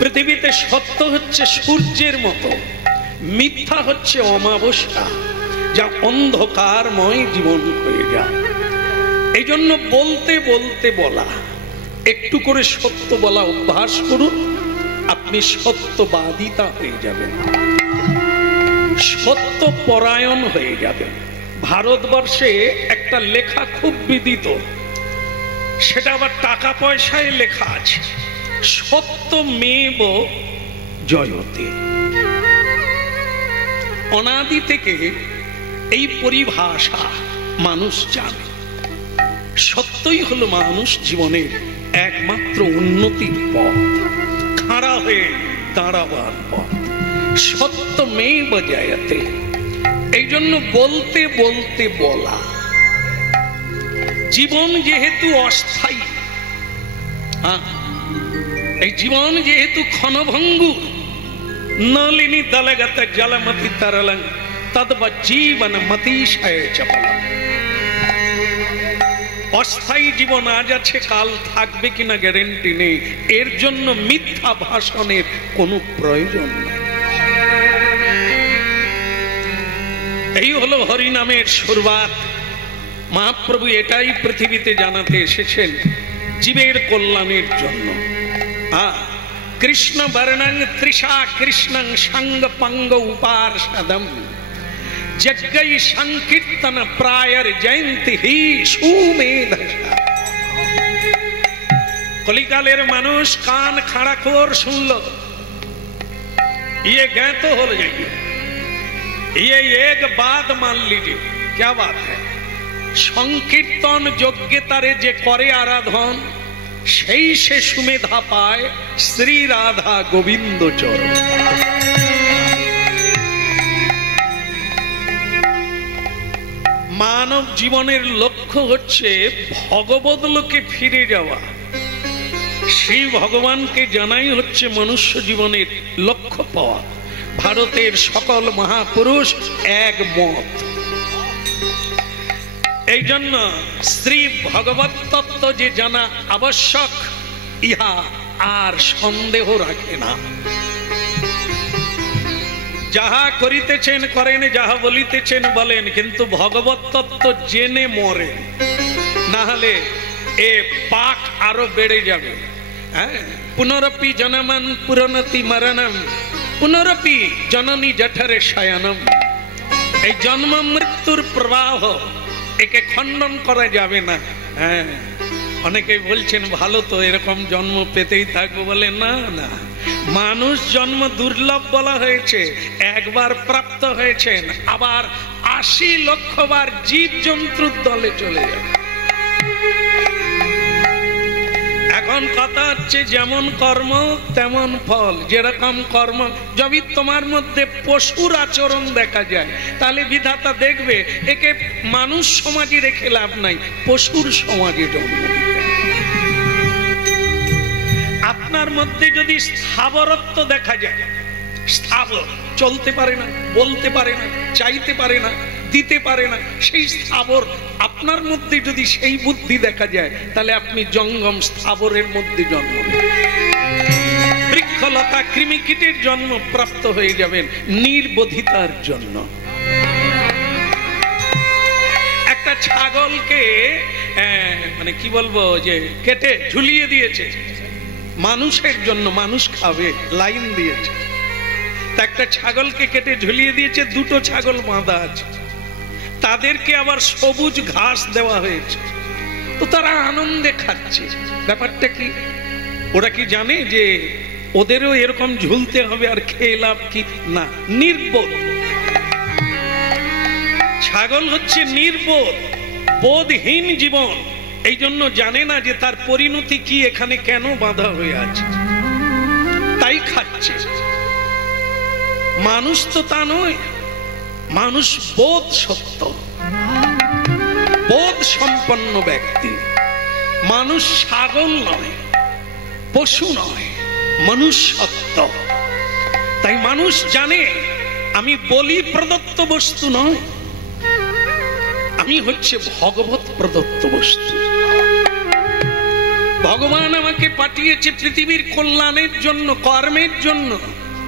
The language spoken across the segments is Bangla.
পৃথিবীতে সত্য হচ্ছে সূর্যের মতো, মিথ্যা হচ্ছে অমাবস্যা, যা অন্ধকারময় জীবন হয়ে যায়। এই জন্য বলতে বলতে বলা, একটু করে সত্য বলা অভ্যাস করুন, আপনি সত্যবাদিতা হয়ে যাবেন, সত্য পরায়ণ হয়ে যাবেন। ভারতবর্ষে একটা লেখা খুব বিদিত, সেটা আবার টাকা পয়সায় লেখা আছে, সত্যমেব জয়তে। অনাদি থেকে এই পরিভাষা মানুষ জানে। সত্যই হলো মানুষ জীবনের একমাত্র উন্নতির পথ, খাড়া হয়ে দাঁড়াবার পথ। সত্যমেব জয়তে। এই জন্য বলতে বলতে বলা। জীবন যেহেতু অস্থায়ী, এই জীবন যেহেতু ক্ষণভঙ্গুর, নলিনী দলগত জলমতি তরলং তদ্ব জীবন মতিশয় চপলং। অস্থায়ী জীবন আজ আছে, কাল থাকবে কিনা গ্যারেন্টি নেই। এর জন্য মিথ্যা ভাষণের কোনো প্রয়োজন নেই। এই হলো হরিনামের শুরুয়াত। মহাপ্রভু এটাই পৃথিবীতে জানাতে এসেছেন, জীবের কল্যাণের জন্য। কৃষ্ণ বর্ণং তৃষা কৃষ্ণং সঙ্গ পঙ্গ উপার্ষদম যজ্ঞৈ সংকীর্তন প্রায়র জয়ন্তী হি সুমেধসা। কলিকালের মানুষ কান খাড়া কর শুনল, ये गए तो हो जाइए, ये एक बात मान लीजिए। क्या बात है? সংকীর্তন যোগ্যতারে যে করে আরাধন, সেই সে সুমেধা পায় শ্রী রাধা গোবিন্দ চরণ। মানব জীবনের লক্ষ্য হচ্ছে ভগবত লোকে ফিরে যাওয়া। শ্রী ভগবানকে জানাই হচ্ছে মনুষ্য জীবনের লক্ষ্য পাওয়া। ভারতের সকল মহাপুরুষ এক মত। এই জন্য শ্রী ভগবত তত্ত্ব যে জানা আবশ্যক, ইহা আর সন্দেহ রাখে না। যাহা করিতেছেন করেন, যাহা বলিতেছেন বলেন, কিন্তু ভগবত তত্ত্ব জেনে মরে, না হলে এ পাক আরো বেড়ে যাবে। পুনরপি জনমন পুরনতি মরণম পুনরপি জননী জঠরে শয়নম। এই জন্ম মৃত্যুর প্রবাহ, একে খণ্ডন করা যাবে না। অনেকে বলছেন ভালো তো, এরকম জন্ম পেতেই থাকবো। বলে না না, মানুষ জন্ম দুর্লভ বলা হয়েছে, একবার প্রাপ্ত হয়েছেন, আবার ৮০ লক্ষ বার জীব জন্তুর দলে চলে যাবে। এখন কথা হচ্ছে যেমন কর্ম তেমন ফল। যেরকম কর্ম, যদি তোমার মধ্যে পশুর আচরণ দেখা যায়, তাহলে বিধাতা দেখবে একে মানুষ সমাজে রেখে লাভ নাই, পশুর সমাজে জন্ম দিতে। আপনার মধ্যে যদি স্থাবরত্ব দেখা যায়, স্থাবর, চলতে পারে না, বলতে পারে না, চাইতে পারে না, দিতে পারে না, সেই স্থাবর আপনার মধ্যে যদি সেই বুদ্ধি দেখা যায়, তাহলে আপনি জঙ্গম স্থাবরের মধ্যে জন্ম নেবেন। বৃক্ষলতা কৃমিকীটের জন্ম প্রাপ্ত হয়ে যাবেন নির্বোধিতার জন্য। একটা ছাগলকে মানে কি বলবো, যে কেটে ঝুলিয়ে দিয়েছে মানুষের জন্য, মানুষ খাবে, লাইন দিয়েছে। তা একটা ছাগলকে কেটে ঝুলিয়ে দিয়েছে, দুটো ছাগল বাঁধা আছে, তাদেরকে আবার সবুজ ঘাস দেওয়া হয়েছে, তো তারা আনন্দে খাচ্ছে। ব্যাপারটা কি? ওরা কি জানে যে ওদেরও এরকম ঝুলতে হবে আর খেয়ে লাভ কি? না, নির্বোধ। ছাগল হচ্ছে নির্বোধ, বোধহীন জীবন। এই জন্য জানে না যে তার পরিণতি কি, এখানে কেন বাঁধা হয়ে আছে, তাই খাচ্ছে। মানুষ তো তা নয়, মানুষ বোধ সত্য, বোধ সম্পন্ন ব্যক্তি। মানুষ ছাগল নয়, পশু নয়, মানুষ সত্য। তাই মানুষ জানে আমি বলি প্রদত্ত বস্তু নয়, আমি হচ্ছে ভগবত প্রদত্ত বস্তু। ভগবান আমাকে পাঠিয়েছে পৃথিবীর কল্যাণের জন্য, কর্মের জন্য,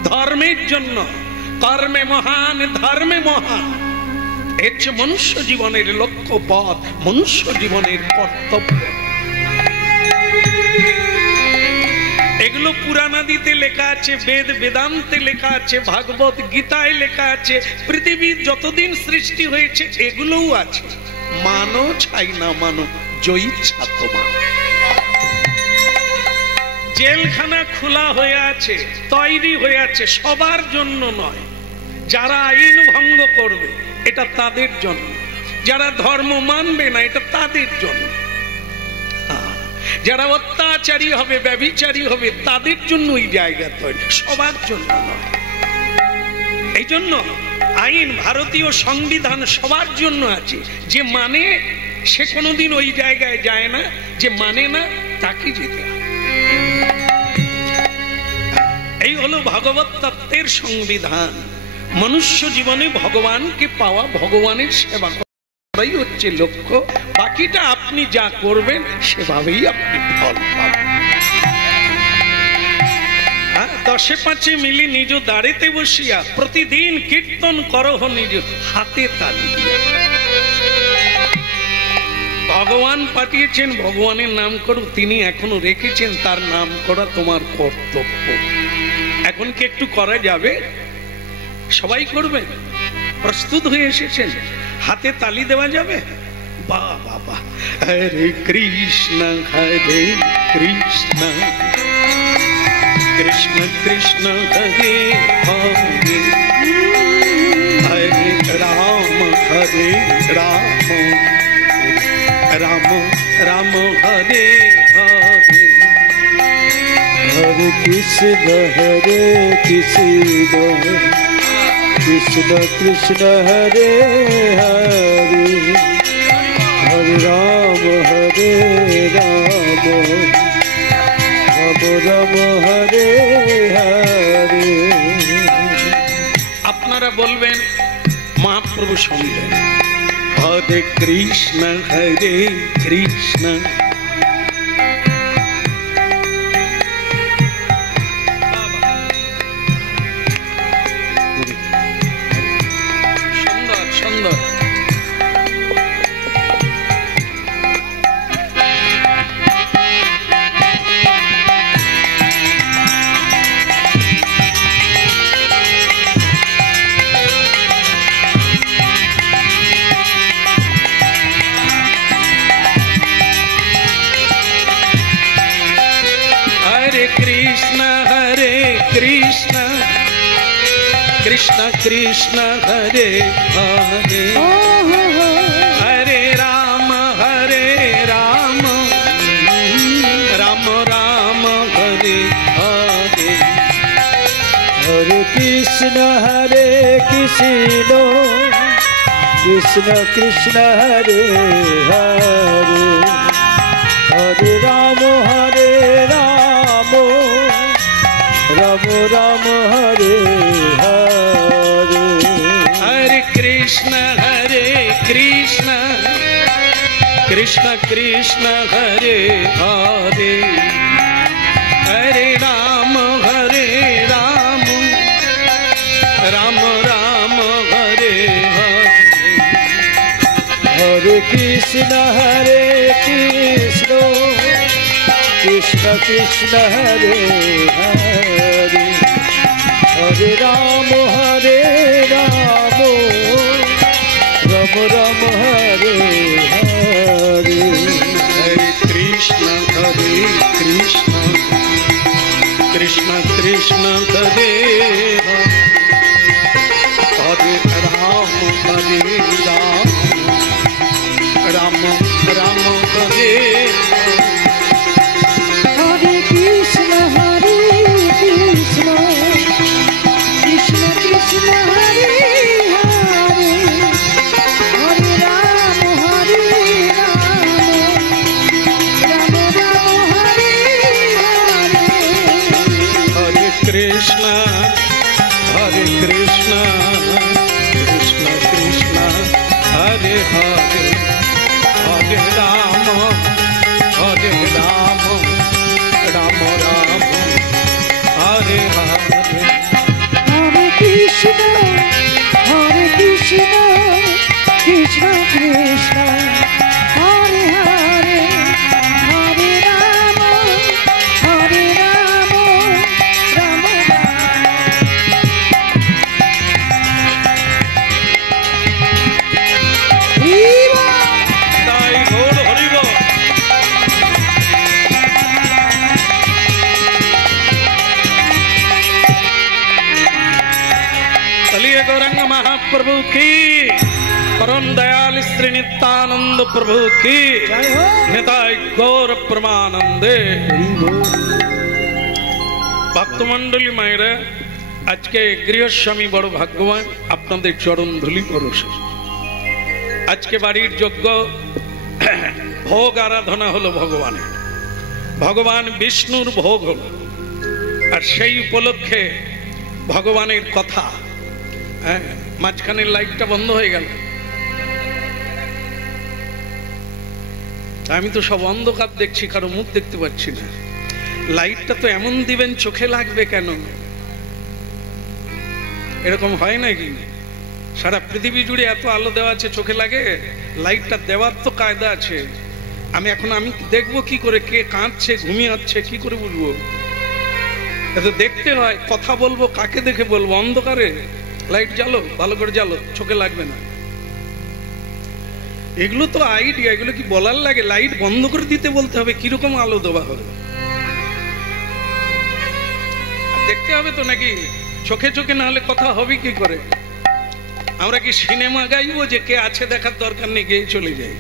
ধর্মের জন্য। কর্মে মহান, ধর্মে মহান। এর হচ্ছে মনুষ্য জীবনের লক্ষ্য পথ, মনুষ্য জীবনের কর্তব্য। এগুলো পুরাণাদিতে লেখা আছে, বেদ বেদান্তে লেখা আছে, ভাগবত গীতায় লেখা আছে, পৃথিবীর যতদিন সৃষ্টি হয়েছে এগুলোও আছে। মানো ছাই না মানো, জয়ী ছাত্রমা। জেলখানা খোলা হয়ে আছে, তৈরি হয়ে আছে, সবার জন্য নয়। যারা আইন ভঙ্গ করবে এটা তাদের জন্য, যারা ধর্ম মানবে না এটা তাদের জন্য, যারা অত্যাচারী হবে, ব্যভিচারী হবে, তাদের জন্য ওই জায়গা তৈরি, সবার জন্য নয়। এই জন্য আইন, ভারতীয় সংবিধান সবার জন্য আছে। যে মানে সে কোনোদিন ওই জায়গায় যায় না, যে মানে না তাকে যেতে হয়। এই হলো ভগবত তত্ত্বের সংবিধান। মনুষ্য জীবনে ভগবানকে পাওয়া, ভগবানের সেবা করাই হচ্ছে লক্ষ্য। বাকিটা আপনি যা করবেন সেভাবেই আপনি ফল পাবেন। দশে পাঁচে মিলি নিজ দাঁড়িতে বসিয়া প্রতিদিন কীর্তন করহ নিজ হাতে তালি দিয়া। ভগবান পাঠিয়েছেন, ভগবানের নাম করো, তিনি এখনো রেখেছেন, তার নাম করা তোমার কর্তব্য। এখন কি একটু করা যাবে? সবাই করবেন? প্রস্তুত হয়ে এসেছেন? হাতে তালি দেওয়া যাবে? বাহ বাহ বাহ। হরে কৃষ্ণ হরে কৃষ্ণ কৃষ্ণ কৃষ্ণ হরে হরে, হরে রাম হরে রাম, রাম রাম হরে হরে, হরে কৃষ্ণ কৃষ্ণ কৃষ্ণ কৃষ্ণ হরে হরে, হরে রাম রাম, রাম রাম হরে হরে। আপনারা বলবেন, মহাপ্রভু শুনবেন। হরে কৃষ্ণ হরে কৃষ্ণ সুন্দর সুন্দর। कृष्ण कृष्ण कृष्ण हरे हरे, हरे राम राम राम हरे हरे, हरे कृष्ण कृष्ण कृष्ण हरे हरे, हरे राम राम राम हरे हरे, हरे कृष्ण कृष्ण कृष्ण कृष्ण हरे हरे, हरे राम राम राम हरे हरे, हरे कृष्ण कृष्ण कृष्ण हरे हरे, हरे राम राम राम हरे हरे, हरे कृष्ण कृष्ण कृष्ण कृष्ण हरे हरे, राम राम राम हरे। हरे कृष्ण कृष्ण कृष्ण कृष्ण हरे हरे, हरे राम राम राम हरे हरे, हरे कृष्ण कृष्ण कृष्ण हरे हरे, हरे राम महाप्रभु की, परम दयाल श्री नित्यानंद प्रभु की, निताय गौर परमानंदे। भक्तमंडली मायरा आज के गृहस्वामी बड़ भाग्यवान आपनादेर चरण धूलि पड़ोसे आज के बाड़ीर यज्ञ भोग आराधना हलो भगवान भगवान विष्णुर भोग हलो और सेई उपलक्षे भगवानेर कथा माझखाने लाइटटा बंद हो गेल आमी तो सब अंधकार देखছি कारो मुख देखते पाচ্ছি না लाइटटा तो एमन दिबेन चोखे लागबे केन এরকম হয় নাকি সারা পৃথিবী জুড়ে এত আলো দেওয়া আছে চোখে লাগে লাইটটা দেওয়ার তো কায়দা আছে আমি দেখবো কি করে কে কাঁদছে ঘুমিয়ে আছে কি করে বুঝবো এত দেখতে হয় কথা বলবো কাকে দেখে বলবো অন্ধকারে লাইট জ্বালো ভালো করে জ্বালো চোখে লাগবে না এগুলো তো আইডিয়া এগুলো কি বলার লাগে লাইট বন্ধ করে দিতে বলতে হবে কি রকম আলো দেওয়া হবে দেখতে হবে তো নাকি চোখে চোখে না হলে কথা হবে কি করে আমরা কি সিনেমা গাইবো যে কে আছে দেখার দরকার নেই গিয়ে চলে যাই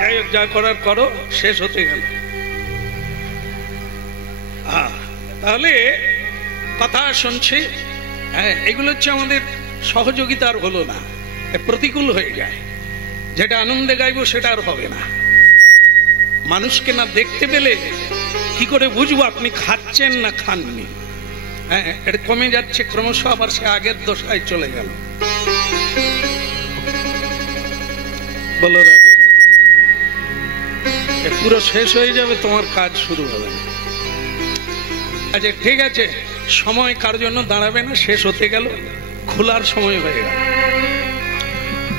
যাই হোক যা করার করো শেষ হতে গেল তাহলে কথা শুনছি হ্যাঁ এগুলো হচ্ছে আমাদের সহযোগিতা আর হলো না প্রতিকূল হয়ে যায় যেটা আনন্দে গাইবো সেটা আর হবে না মানুষকে না দেখতে পেলে কি করে বুঝবো আপনি খাচ্ছেন না খাননি হ্যাঁ এটা কমে যাচ্ছে ক্রমশ আবার সে আগের দশায় চলে গেল বলো রাধে রাধে পুরো শেষ হয়ে যাবে তোমার কাজ শুরু হবে না আচ্ছা ঠিক আছে সময় কার জন্য দাঁড়াবে না শেষ হতে গেল খোলার সময় হয়ে গেল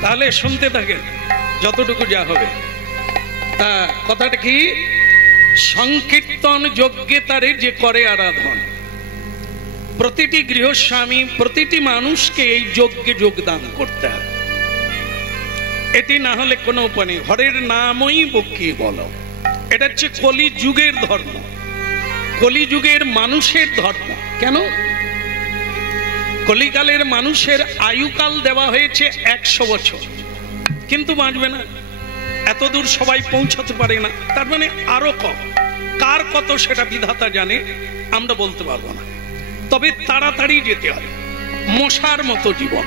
তাহলে শুনতে থাকেন যতটুকু যা হবে তা কথাটা কি সংকীর্তন যজ্ঞে তারে যে করে আরাধন প্রতিটি গৃহস্বামী প্রতিটি মানুষকে এই যজ্ঞে যোগদান করতে হবে এটি না হলে কোনো উপায় নেই হরের নামই বকি বলো এটা হচ্ছে কলি যুগের ধর্ম কলিযুগের মানুষের ধর্ম কেন কলিকালের মানুষের আয়ুকাল দেওয়া হয়েছে 100 বছর কিন্তু বাঁচবে না এত দূর সবাই পৌঁছাতে পারে না তার মানে আরো কম কার কত সেটা বিধাতা জানে আমরা বলতে পারবো না তবে তাড়াতাড়ি যেতে হবে মশার মতো জীবন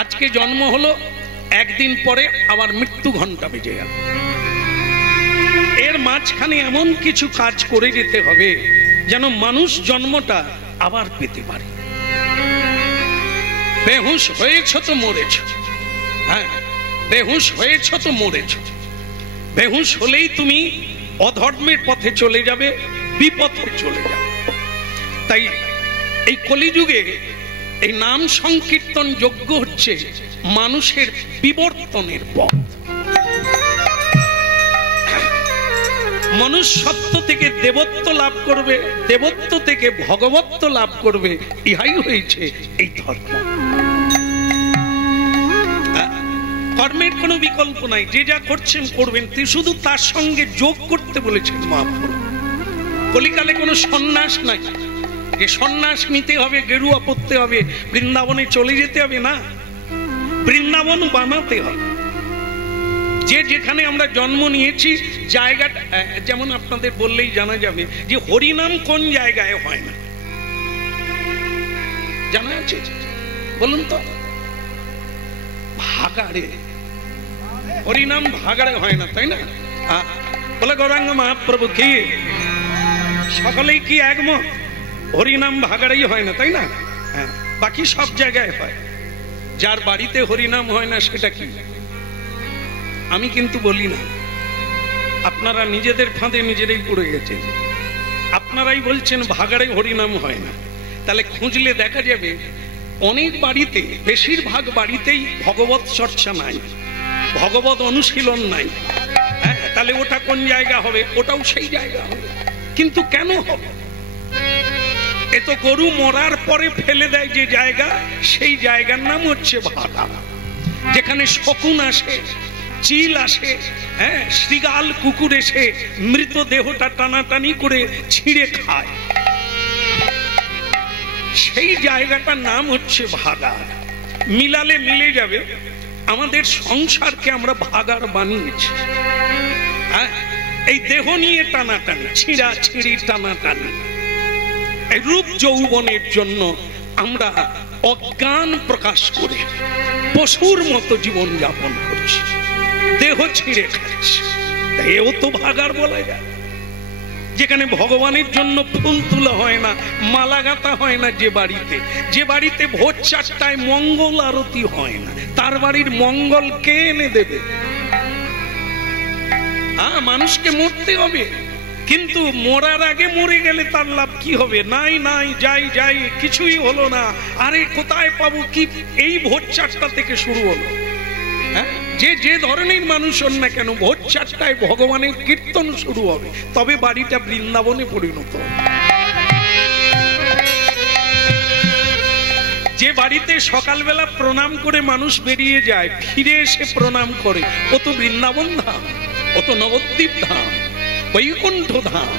আজকে জন্ম হলো একদিন পরে আবার মৃত্যু ঘন্টা বেজে গেল এর মাঝখানে এমন কিছু কাজ করে যেতে হবে যেন মানুষ জন্মটা আবার পেতে পারে বেহুশ হয়েছ তো মরেছ হ্যাঁ বেহুশ হয়েছ তো মরেছ বেহুশ হলেই তুমি অধর্মের পথে চলে যাবে বিপথে চলে যাবে তাই এই কলিযুগে এই নাম সংকীর্তন যজ্ঞ হচ্ছে মানুষের বিবর্তনের পথ মনুষ্যত্ব থেকে দেবত্ব লাভ করবে দেবত্ব থেকে ভগবত্ব লাভ করবে ইহাই হয়েছে এই ধর্ম কর্মের কোনো বিকল্প নাই যে যা করছেন করবেন তিনি শুধু তার সঙ্গে যোগ করতে বলেছেন মহাপ্রভু কলিকালে কোনো সন্ন্যাস নাই যে সন্ন্যাস নিতে হবে গেরুয়া পরতে হবে বৃন্দাবনে চলে যেতে হবে না বৃন্দাবন বানাতে হবে যে যেখানে আমরা জন্ম নিয়েছি জায়গাটা যেমন আপনাদের বললেই জানা যাবে যে হরিনাম কোন জায়গায় হয় না জানা আছে বলুন তো ভাগাড়ে হরিনাম ভাগাড়ে হয় না তাই না বলে গৌরাঙ্গ মহাপ্রভু কি সকলেই কি একমত হরিনাম ভাগাড়েই হয় না তাই না বাকি সব জায়গায় হয় যার বাড়িতে হরিনাম হয় না সেটা কি আমি কিন্তু বলি না আপনারা নিজেদের ফাঁদে নিজেরাই পড়ে গেছেন আপনারাই বলছেন ভাগাড়ে হরিনাম হয় না তাহলে খুঁজলে দেখা যাবে অনেক বাড়িতে বেশিরভাগ বাড়িতেই ভগবত চর্চা নাই ভগবত অনুশীলন নাই হ্যাঁ তাহলে ওটা কোন জায়গা হবে ওটাও সেই জায়গা হবে কিন্তু কেন হবে এ তো গরু মরার পরে ফেলে দেয় যে জায়গা সেই জায়গার নাম হচ্ছে ভাটা যেখানে শকুন আসে চিল আসে হ্যাঁ শ্রীগাল কুকুর এসে মৃতদেহটা টানাটানি করে ছিঁড়ে খায় সেই জায়গাটার নাম হচ্ছে ভাগাড়। মিলালে মিলে যাবে। আমাদের সংসারকে আমরা ভাগাড় বানিয়েছি। হ্যাঁ, এই দেহ নিয়ে টানাটানি, ছিঁড়া ছিঁড়ি টানাটানি, এই রূপ যৌবনের জন্য আমরা অজ্ঞান প্রকাশ করে পশুর মতো জীবন যাপন করছি, দেহ ছিঁড়ে খাচ্ছি। এও তো ভাগাড় বলা যায়। যেখানে ভগবানের জন্য ফুল তোলা হয় না, মালা গাঁথা হয় না, যে বাড়িতে ভোর 4টায় মঙ্গল আরতি হয় না, তার বাড়ির মঙ্গল কে এনে দেবে? মানুষকে মরতে হবে, কিন্তু মরার আগে মরে গেলে তার লাভ কি হবে? নাই নাই যাই যাই, কিছুই হলো না। আরে কোথায় পাবো কি? এই ভোর 4টা থেকে শুরু হলো। হ্যাঁ, যে ধরনের মানুষ হন না কেন, ভোর 4টায় ভগবানের কীর্তন শুরু হবে, তবে বাড়িটা বৃন্দাবনে পরিণত হবে। যে বাড়িতে সকালবেলা প্রণাম করে মানুষ বেরিয়ে যায়, ফিরে এসে প্রণাম করে, ও তো বৃন্দাবন ধাম, ও তো নবদ্বীপ ধাম, বৈকুণ্ঠ ধাম।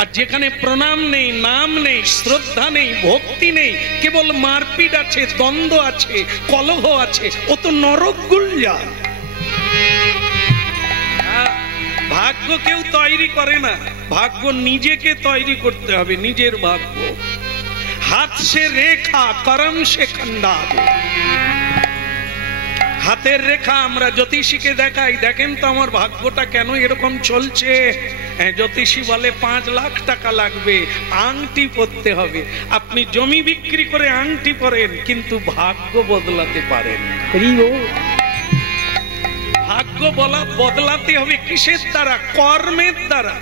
আর যেখানে প্রণাম নেই, নাম নেই, শ্রদ্ধা নেই, ভক্তি নেই, কেবল মারপিট আছে, দ্বন্দ্ব আছে, কলহ আছে, ও তো নরক গুলজার। ভাগ্য কেউ তৈরি করে না, ভাগ্য নিজেকে তৈরি করতে হবে, নিজের ভাগ্য। হাত সে রেখা, করম সে খন্ডা। হাতের রেখা আমরা জ্যোতিষীকে দেখাই, দেখেন তো আমার ভাগ্যটা কেন এরকম চলছে। জ্যোতিষী বলে 5 লাখ টাকা লাগবে, আংটি পরতে হবে। আপনি জমি বিক্রি করে আংটি পরেন, কিন্তু ভাগ্য বদলাতে পারেন। ভাগ্য বদলাতে হবে কিসের দ্বারা? কর্মের দ্বারা।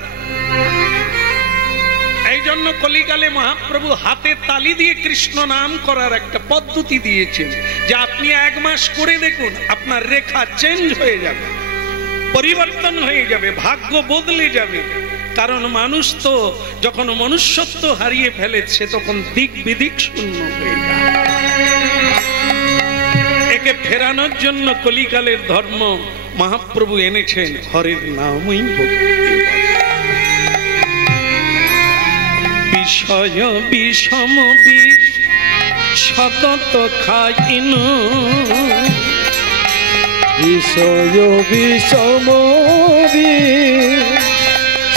এই জন্য কলিকালে মহাপ্রভু হাতে তালি দিয়ে কৃষ্ণ নাম করার একটা পদ্ধতি দিয়েছেন, যে আপনি 1 মাস করে দেখুন, আপনার রেখা চেঞ্জ হয়ে যাবে, পরিবর্তন হয়ে যাবে, ভাগ্য বদলে যাবে। কারণ মানুষ তো যখন মনুষ্যত্ব হারিয়ে ফেলেছে, তখন দিক বিদিক শূন্য হয়ে যায়। একে ফেরানোর জন্য কলিকালের ধর্ম মহাপ্রভু এনেছেন হরের নামই ভক্তি। বিষয় বিষম বিষ সতত খাইনু, বিষয় বিষম বিষ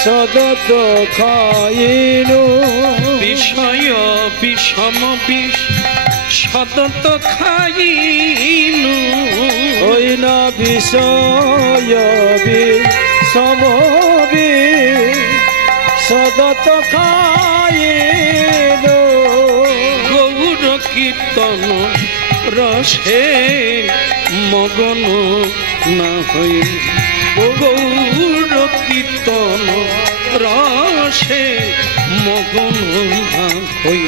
সতত খাইনু, বিষয় বিষম বিষ সতত খাইনু, ওই না বিষয় বিষম বিষ সতত খাইনু, গৌর কীর্তন রসে মগন না হই, গৌর কীর্তন রসে মগন না হই,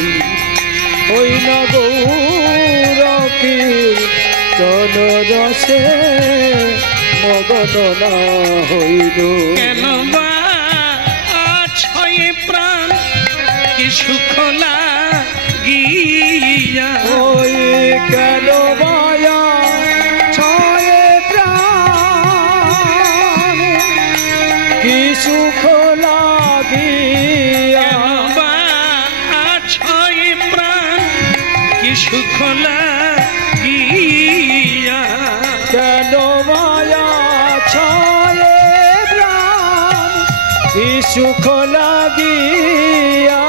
ওই না গৌর কীর্তন রসে মগন না হইল। কেন বা ছয়ে প্রাণ কি সুখ লাগিয়া, ওই কেন মায়া ছয়ে প্রাণ কি সুখ লাগিয়া, ছয়ে প্রাণ কি সুখ লাগিয়া, কেন মায়া ছয়ে প্রাণ কি সুখ লাগিয়া,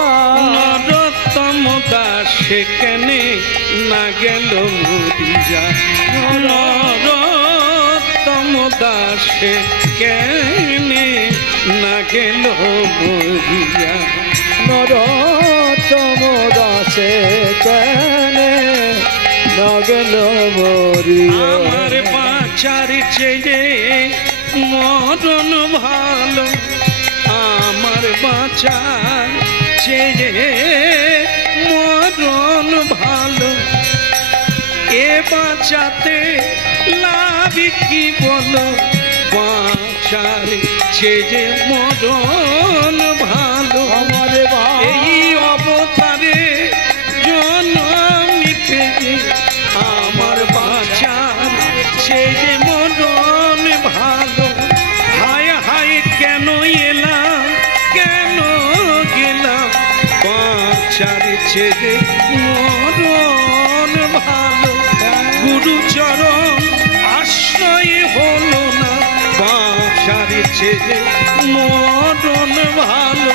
নরোত্তম দাসে কেনে না গেল মরিয়া, নরোত্তম দাসে কেনে না গেল মরিয়া, নরোত্তম দাসে কেনে না গেল মরিয়া, আমার বাঁচার চেয়ে মরণ ভালো, আমার বাঁচার চেয়ে মরণ ভালো, এ বাঁচাতে লাভ কি বলো, বাঁচার চেয়ে মরণ ভালো, আমার এই অবতারে জন্মিতে আমার বাঁচার চেয়ে মরণ ভালো, হায় হায় কেন এলাম কেন গেলাম, বাঁচার ছেড়ে মরণ ভালো, গুরুচরণ আশ্রয় হলো না, বাঁচার ছেড়ে মরণ ভালো,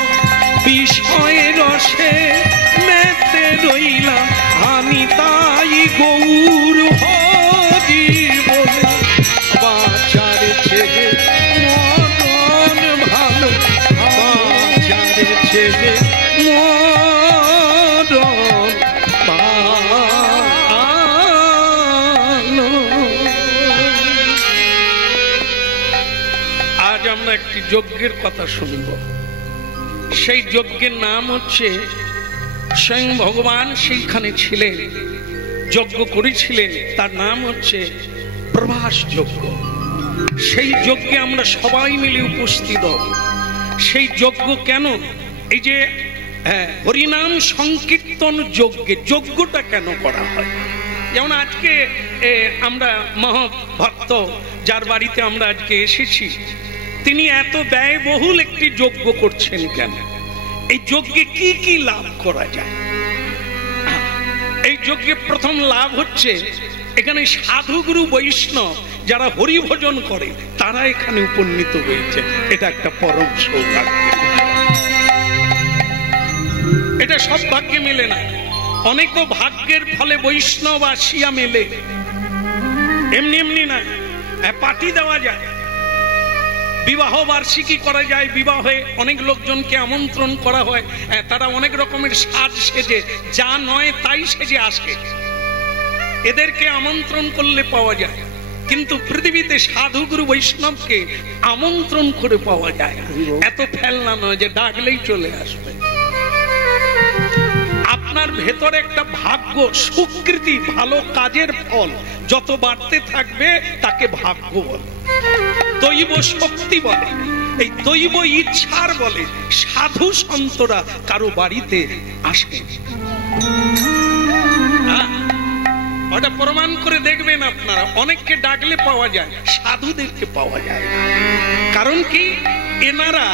বিষয় রসে মেতে রইলাম আমি তাই গৌর হরি বলে, বাঁচার ছেড়ে মরণ ভালো, বাঁচার ছেড়ে মরণ ভালো। আজ আমরা একটি যজ্ঞের কথা শুনব। সেই যজ্ঞের নাম হচ্ছে, স্বয়ং ভগবান সেইখানে ছিলেন, যজ্ঞ করেছিলেন, তার নাম হচ্ছে প্রভাস যজ্ঞ। সেই যজ্ঞে আমরা সবাই মিলে উপস্থিত হব। সেই যজ্ঞ কেন, এই যে হরিনাম সংকীর্তন যজ্ঞে, যজ্ঞটা কেন করা হয়? যেমন আজকে আমরা মহাভক্ত যার বাড়িতে আমরা আজকে এসেছি, তিনি এত ব্যয়বহুল একটি যজ্ঞ করছেন কেন? এই যজ্ঞে কি কি লাভ করা যায়? এই যজ্ঞে প্রথম লাভ হচ্ছে, এখানে সাধুগুরু বৈষ্ণব যারা হরিভজন করে তারা এখানে উপনীত হয়েছে। এটা একটা পরম সৌভাগ্য। এটা সব ভাগ্যে মেলে না, অনেকও ভাগ্যের ফলে বৈষ্ণব আসিয়া মেলে, এমনি এমনি না। পার্টি দেওয়া যায়, বিবাহ বার্ষিকী করা যায়, বিবাহে অনেক লোকজনকে আমন্ত্রণ করা হয়, তারা অনেক রকমের সাজ সেজে, যা নয় তাই সেজে আসে, এদেরকে আমন্ত্রণ করলে পাওয়া যায়। কিন্তু পৃথিবীতে সাধুগুরু বৈষ্ণবকে আমন্ত্রণ করে পাওয়া যায় না। এত ফেলনা নয় যে ডাকলেই চলে আসবে। আপনার ভেতরে একটা ভাগ্য, সুকৃতি, ভালো কাজের ফল যত বাড়তে থাকবে তাকে ভাগ্য বলে, দৈব শক্তি বলে। এই দৈব ইচ্ছার বলে সাধু সন্তরা কারো বাড়িতে আসে। ওটা প্রমাণ করে দেখবেন আপনারা, অনেককে ডাকলে পাওয়া যায়, সাধুদেরকে পাওয়া যায় না। কারণ কি? এনারা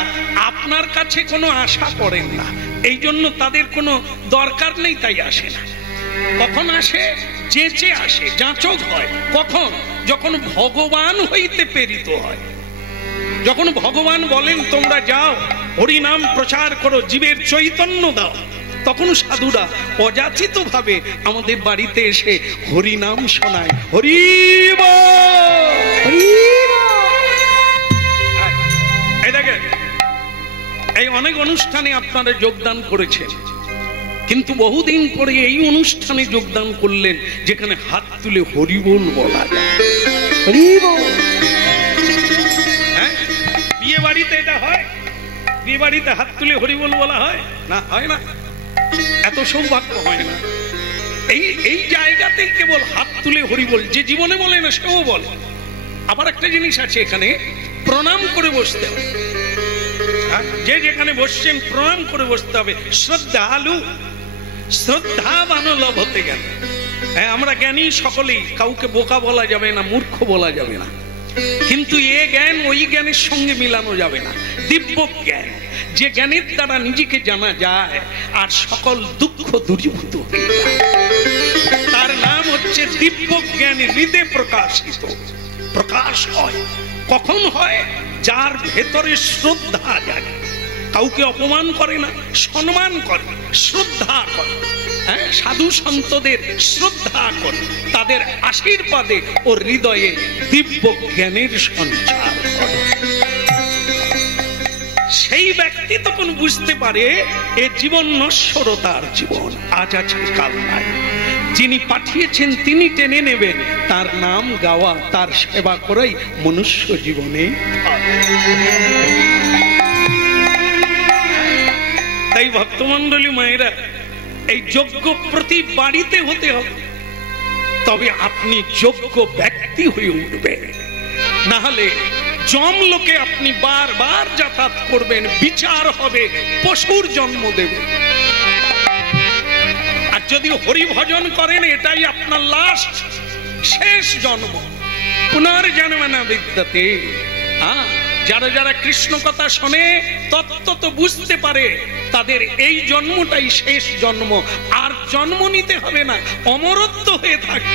আপনার কাছে কোনো আশা করেন না, এই জন্য তাদের কোনো দরকার নেই, তাই আসে না। কখন আসে? যেচে আসে, যাচক হয়। কখন? যখন ভগবান হইতে প্রেরিত হয়। যখন ভগবান বলেন তোমরা যাও হরিনাম প্রচার করো, জীবের চৈতন্য দাও, তখন সাধুরা অযাচিত ভাবে আমাদের বাড়িতে এসে হরিনাম শোনায়। হরি এই দেখেন, এই অনেক অনুষ্ঠানে আপনারা যোগদান করেছেন, কিন্তু বহুদিন পরে এই অনুষ্ঠানে যোগদান করলেন যেখানে হাত তুলে হরিবোল বলা যায়। হ্যাঁ, বিয়ে বাড়িতে এটা হয়? বিয়ে বাড়িতে হাত তুলে হরিবোল বলা হয় না? হয় না, এত সৌভাগ্য হয় না। এই জায়গাতেই কেবল হাত তুলে হরিবোল, যে জীবনে বলে না সেও বলে। আবার একটা জিনিস আছে, এখানে প্রণাম করে বসতে হবে। যে যেখানে বসছেন প্রণাম করে বসতে হবে। শ্রদ্ধালু, শ্রদ্ধাবান লাভ হতে গেলে আমরা জ্ঞানী সকলেই, কাউকে বোকা বলা যাবে না, মূর্খ বলা যাবে না, কিন্তু এ জ্ঞান ওই জ্ঞানের সঙ্গে মিলানো যাবে না। দিব্য জ্ঞান, যে জ্ঞানের দ্বারা নিজেকে জানা যায় আর সকল দুঃখ দূরীভূত হয়ে যায়, তার নাম হচ্ছে দিব্য জ্ঞান। হৃদয়ে প্রকাশিত, প্রকাশ হয়। কখন হয়? যার ভেতরে শ্রদ্ধা জাগে, কাউকে অপমান করে না, সম্মান করে, শ্রদ্ধা করে। সাধু সন্তদের শ্রদ্ধা করে, তাদের আশীর্বাদে ও হৃদয়ে দিব্য জ্ঞানের সঞ্চার করে। সেই ব্যক্তি তখন বুঝতে পারে এ জীবন নশ্বরতার জীবন, আজ আছে কাল নাই। যিনি পাঠিয়েছেন তিনি টেনে নেবেন, তার নাম গাওয়া, তার সেবা করাই মনুষ্য জীবনে। তাই ভক্তমণ্ডলী মায়েরা, এই যজ্ঞ প্রতি বাড়িতে হতে হবে, তবে আপনি যোগ্য ব্যক্তি হয়ে উঠবেন। না হলে জমলোকে আপনি বারবার যাতায়াত করবেন, বিচার হবে, পশুর জন্ম দেবে। আর যদি হরিভজন করেন, এটাই আপনার লাস্ট, শেষ জন্ম। পুনর্জন্ম না বিদ্যতে। যারা যারা কৃষ্ণ কথা শোনে তত্ত্ব তো বুঝতে পারে, তাদের এই জন্মটাই শেষ জন্ম, আর জন্ম নিতে হবে না, অমরত্ব হয়ে থাকে।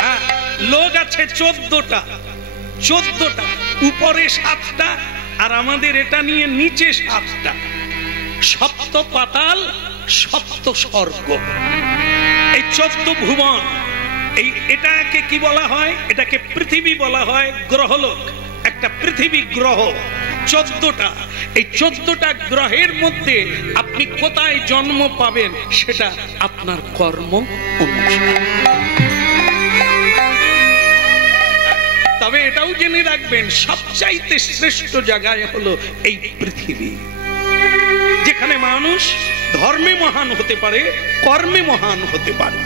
হ্যাঁ, লোক আছে 14টা, উপরে 7টা, আর আমাদের এটা নিয়ে নিচে 7টা। সপ্ত পাতাল, সপ্ত স্বর্গ, এই 14 ভুবন। এটাকে কি বলা হয়? এটাকে পৃথিবী বলা হয়, গ্রহলোক, একটা পৃথিবী গ্রহ। 14টা, এই 14টা গ্রহের মধ্যে আপনি কোথায় জন্ম পাবেন সেটা আপনার কর্ম অনুসারে। তবে এটাও জেনে রাখবেন, সবচাইতে শ্রেষ্ঠ জায়গায় হলো এই পৃথিবী, যেখানে মানুষ ধর্মে মহান হতে পারে, কর্মে মহান হতে পারে।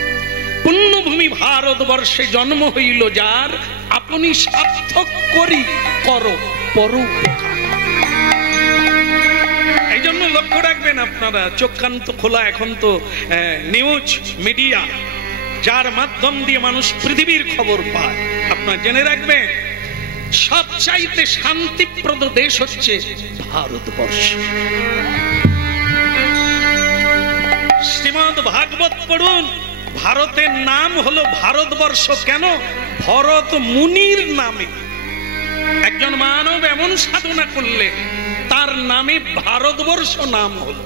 পুণ্যভূমি ভারতবর্ষে জন্ম হইল যার, আপনি সার্থক করি করো পরোপকার। এই জন্য লক্ষ্য রাখবেন আপনারা, চোখ কান তো খোলা, এখন তো নিউজ মিডিয়া, যার মাধ্যম দিয়ে মানুষ পৃথিবীর খবর পায়। আপনারা জেনে রাখবেন, সবচাইতে শান্তিপ্রদ দেশ হচ্ছে ভারতবর্ষ। শ্রীমদ্ ভাগবত পড়ুন, ভারতের নাম হলো ভারতবর্ষ কেন? ভরত মুনির নামে। একজন মানব এমন সাধনা করলে তার নামে ভারতবর্ষ নাম হলো।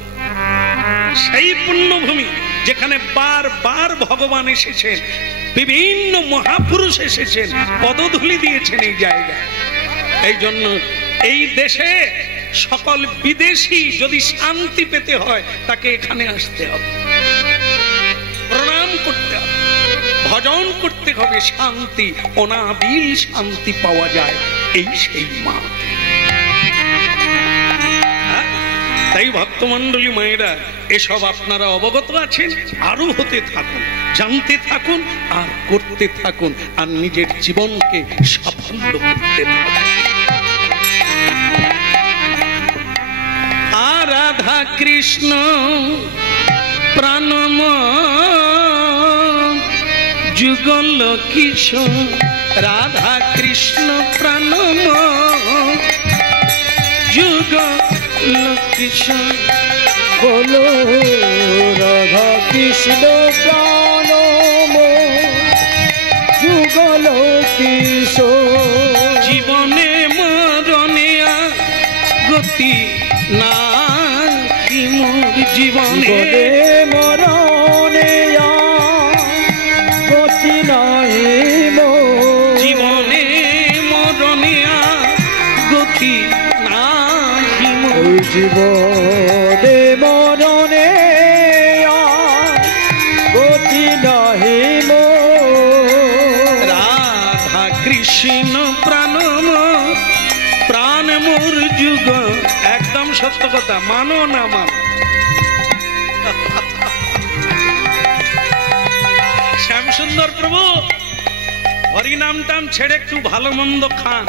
সেই পুণ্যভূমি যেখানে বারবার ভগবান এসেছেন, বিভিন্ন মহাপুরুষ এসেছেন, পদধূলি দিয়েছেন এই জায়গায়। এই জন্য এই দেশে সকল বিদেশি যদি শান্তি পেতে হয়, তাকে এখানে আসতে হবে, প্রণাম করতে হবে, ভজন করতে হবে। শান্তি, অনাবিল শান্তি পাওয়া যায় এই সেই মা। তাই ভক্তমণ্ডলী মায়েরা, এসব আপনারা অবগত আছেন, আরো হতে থাকুন, জানতে থাকুন, আর করতে থাকুন, আর নিজের জীবনকে সাফল্য করতে থাকুন। রাধা কৃষ্ণ প্রাণম যুগল কিশোর, রাধা কৃষ্ণ প্রাণম যুগল কিশোর। বলো রাধা কৃষ্ণ প্রাণম যুগল কিশোর। জীবনে মরণে গতি না কি মোর, জীবনে মরণে গতি নাই মোর, জীবনে মরণে গতি না কি মোর, জীবনে মরণে গতি নাহি মোর। রাধা কৃষ্ণ প্রাণম, প্রাণ মোর যুগ। একদম সত্য কথা, মানো না মানো। শ্যামসুন্দর প্রভু হরিনাম টাম ছেড়ে একটু ভালো মন্দ খান।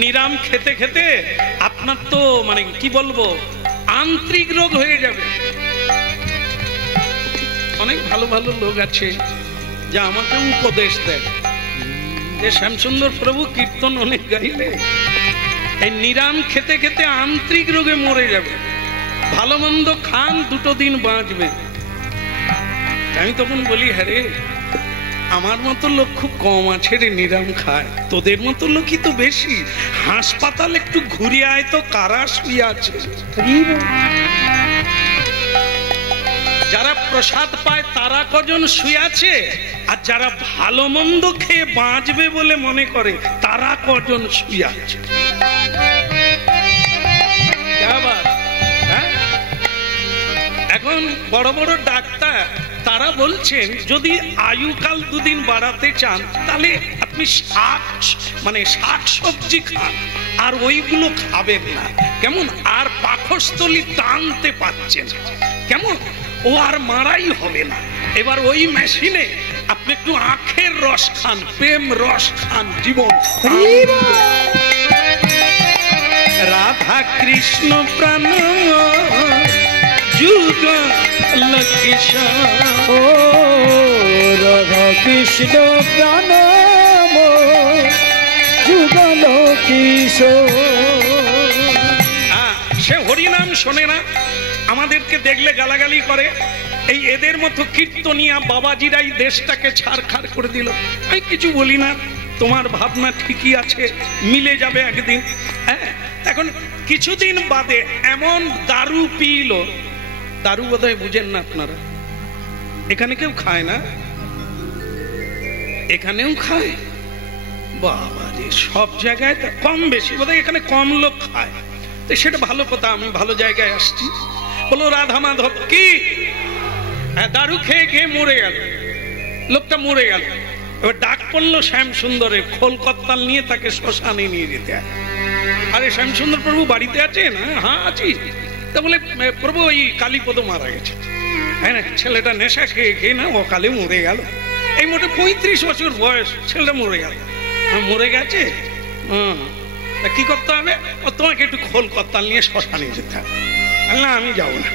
নিরাম খেতে খেতে আপনার তো মানে কি বলবো, আন্তরিক রোগ হয়ে যাবে। অনেক ভালো ভালো লোক আছে যা আমাকে উপদেশ দেয় যে শ্যামসুন্দর প্রভু কীর্তন অনেক গাইলে এই নিরাম খেতে খেতে আন্তরিক রোগে মরে যাবে, ভালো মন্দ খান, 2 দিন বাঁচবে। আমি তখন বলি, হ্যাঁ রে, আমার মতো লোক খুব কম আছে রে নিরাম খায়, তোদের মতো লোকই তো বেশি। হাসপাতাল একটু ঘুরে আয় তো, কারা শুয়ে আছে। যারা প্রসাদ পায় তারা কজন শুয়ে আছে, আর যারা ভালো মন্দ খেয়ে বাঁচবে বলে মনে করে তারা কজন শুয়ে আছে। এখন বড় বড় ডাক্তার তারা বলছেন, যদি আয়ুকাল 2 দিন বাড়াতে চান তাহলে আপনি শাক সবজি খান, আর ওইগুলো খাবেন না। কেমন আর পাকস্থলী টানতে পারছেন, কেমন ও আর মারাই হবে না। এবার ওই মেশিনে আপনি একটু আখের রস খান, প্রেম রস খান, জীবন। রাধা কৃষ্ণ প্রাণ যুগ কিশোর, ও রাধা কৃষ্ণ প্রাণম যুগল কিশোর। সে হরিনাম শোনে না, আমাদেরকে দেখলে গালাগালি করে। এই এদের মতো কীর্তনিয়া বাবাজিরাই দেশটাকে ছাড়খাড় করে দিল। আমি কিছু বলি না, তোমার ভাবনা ঠিকই আছে, মিলে যাবে একদিন। হ্যাঁ, এখন কিছুদিন বাদে এমন দারু পিল, দারু বোধহয় বুঝেন না আপনারা, এখানে কেউ খায় না, এখানেও খায়। বাবা রে, সব জায়গায় কম বেশি বোধহয় এখানে কম লোক খায়, তো সেটা ভালো কথা, আমি ভালো জায়গায় আসছি। বলো রাধা মাধব কি, দারু খেয়ে খেয়ে মরে গেল, লোকটা মরে গেল। এবার ডাক পড়লো শ্যাম সুন্দরের, খোল কত্তাল নিয়ে তাকে শ্মশানে নিয়ে যেতে হয়। আরে শ্যাম সুন্দর প্রভু বাড়িতে আছেন? হ্যাঁ আছি। তা বলে প্রভু ওই কালীপদ মারা গেছে। হ্যাঁ, ছেলেটা নেশা খেয়ে খেয়ে না অকালে মরে গেল। এই মোটে 35 বছর বয়স, ছেলেটা মরে গেল। মরে গেছে, কি করতে হবে? তোমাকে একটু খোল কত্তাল নিয়ে শ্মশানে যেতে হবে। না আমি যাবো না।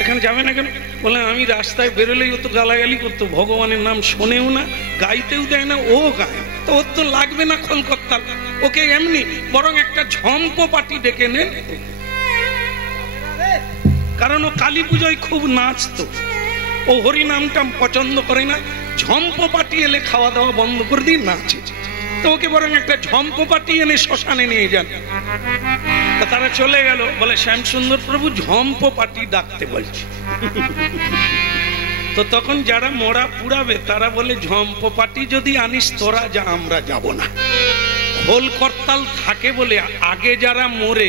এখানে যাবে না কেন? বলে আমি রাস্তায় বেরোলেই ও তো গালাগালি করতো, ভগবানের নাম শোনেও না, গাইতেও দেয় না, ও গায়, তো ওর তো লাগবে না খোল কত্তাল। ওকে এমনি বরং একটা ঝম্প পাটি ডেকে নেন, কারণ ও কালী পুজোয় খুব নাচতো, ও হরি নামটা পছন্দ করে না। ঝম্প পাটি এলে খাওয়া দাওয়া বন্ধ করে দিয়ে নাচে, তো ওকে বরং একটা ঝম্প পাটি এনে শ্মশানে নিয়ে যান। তারা চলে গেল, বলে শ্যাম সুন্দর প্রভু ঝম্প পাটি ডাকতে বলছে। তো তখন যারা মোড়া পুরাবে তারা বলে ঝম্প পাটি যদি আনিস তোরা যা, আমরা যাব না। খোল করতাল থাকে বলে আগে যারা মরে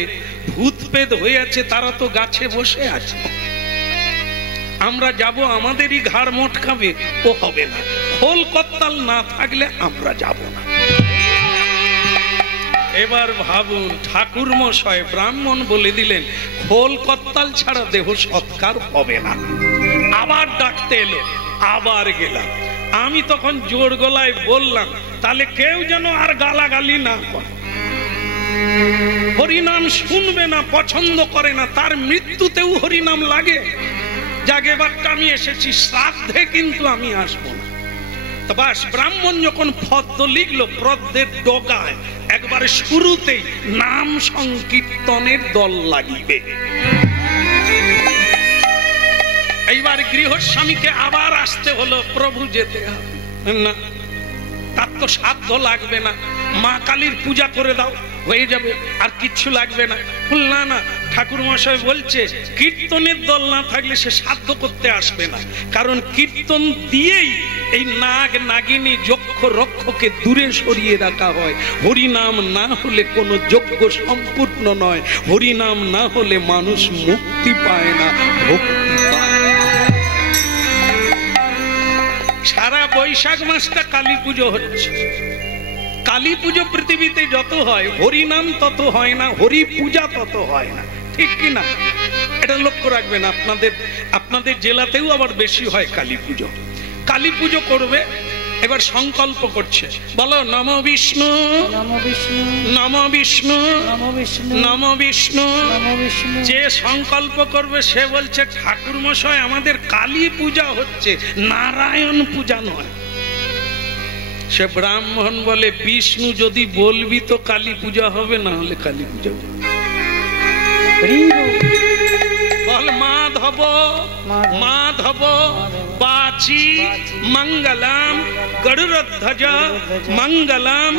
ভূত পেদ হয়ে আছে তারা তো গাছে বসে আছে, আমরা যাব, আমাদেরই ঘাড় মোটকাবে, ও হবে না। খোল করতাল না থাকলে আমরা যাব না। এবার ভাবুন, ঠাকুর মশাই ব্রাহ্মণ বলে দিলেন খোল কত্তাল ছাড়া দেহ সৎকার হবে না। আবার ডাকতে এলো, আবার গেলাম। আমি তখন জোর গলায় বললাম, তাহলে কেউ যেন আর গালাগালি না করে, হরিনাম শুনবে না, পছন্দ করে না, তার মৃত্যুতেও হরিনাম লাগে। জাগেবারটা আমি এসেছি, শ্রাদ্ধে কিন্তু আমি আসবো না। তো বাস, ব্রাহ্মণ যখন ফদ্দ লিখলো, প্রদ্যের ডগায় একবারে শুরুতেই নাম সংকীর্তনের দল লাগিবে। এইবার গৃহস্বামীকে আবার আসতে হলো, প্রভু যেতে হবে না, তার তো সাধ্য লাগবে না, মা কালীর পূজা করে দাও, হয়ে যাবে, আর কিচ্ছু লাগবে না। না না, ঠাকুর মশাই বলছে কীর্তনের দল না থাকলে সে সাধ্য করতে আসবে না, কারণ কীর্তন দিয়েই এই নাগ নাগিনী যক্ষ রক্ষকে দূরে সরিয়ে রাখা হয়। হরিনাম না হলে কোনো যজ্ঞ সম্পূর্ণ নয়, হরিনাম না হলে মানুষ মুক্তি পায় না, ভক্তি পায়। সারা বৈশাখ মাসটা কালী পুজো হচ্ছে। কালী পুজো পৃথিবীতে যত হয়, হরিনাম তত হয় না, হরি পূজা তত হয় না, ঠিক কিনা? এটা লক্ষ্য রাখবেন। আপনাদের জেলাতেও আবার বেশি হয় কালী পুজো। কালী পুজো করবে, এবার সংকল্প করছে, বলো নম বিষ্ণু নম বিষ্ণু নম বিষ্ণু নম বিষ্ণু। যে সংকল্প করবে সে বলছে ঠাকুর মশাই আমাদের কালী পূজা হচ্ছে, নারায়ণ পূজা নয়। সে ব্রাহ্মণ বলে বিষ্ণু যদি বলবি তো কালী পূজা হবে, না হলে কালী পূজা হবে। বল মাধব মাধব বাচি মঙ্গলম গরুড়ধ্বজ মঙ্গলম,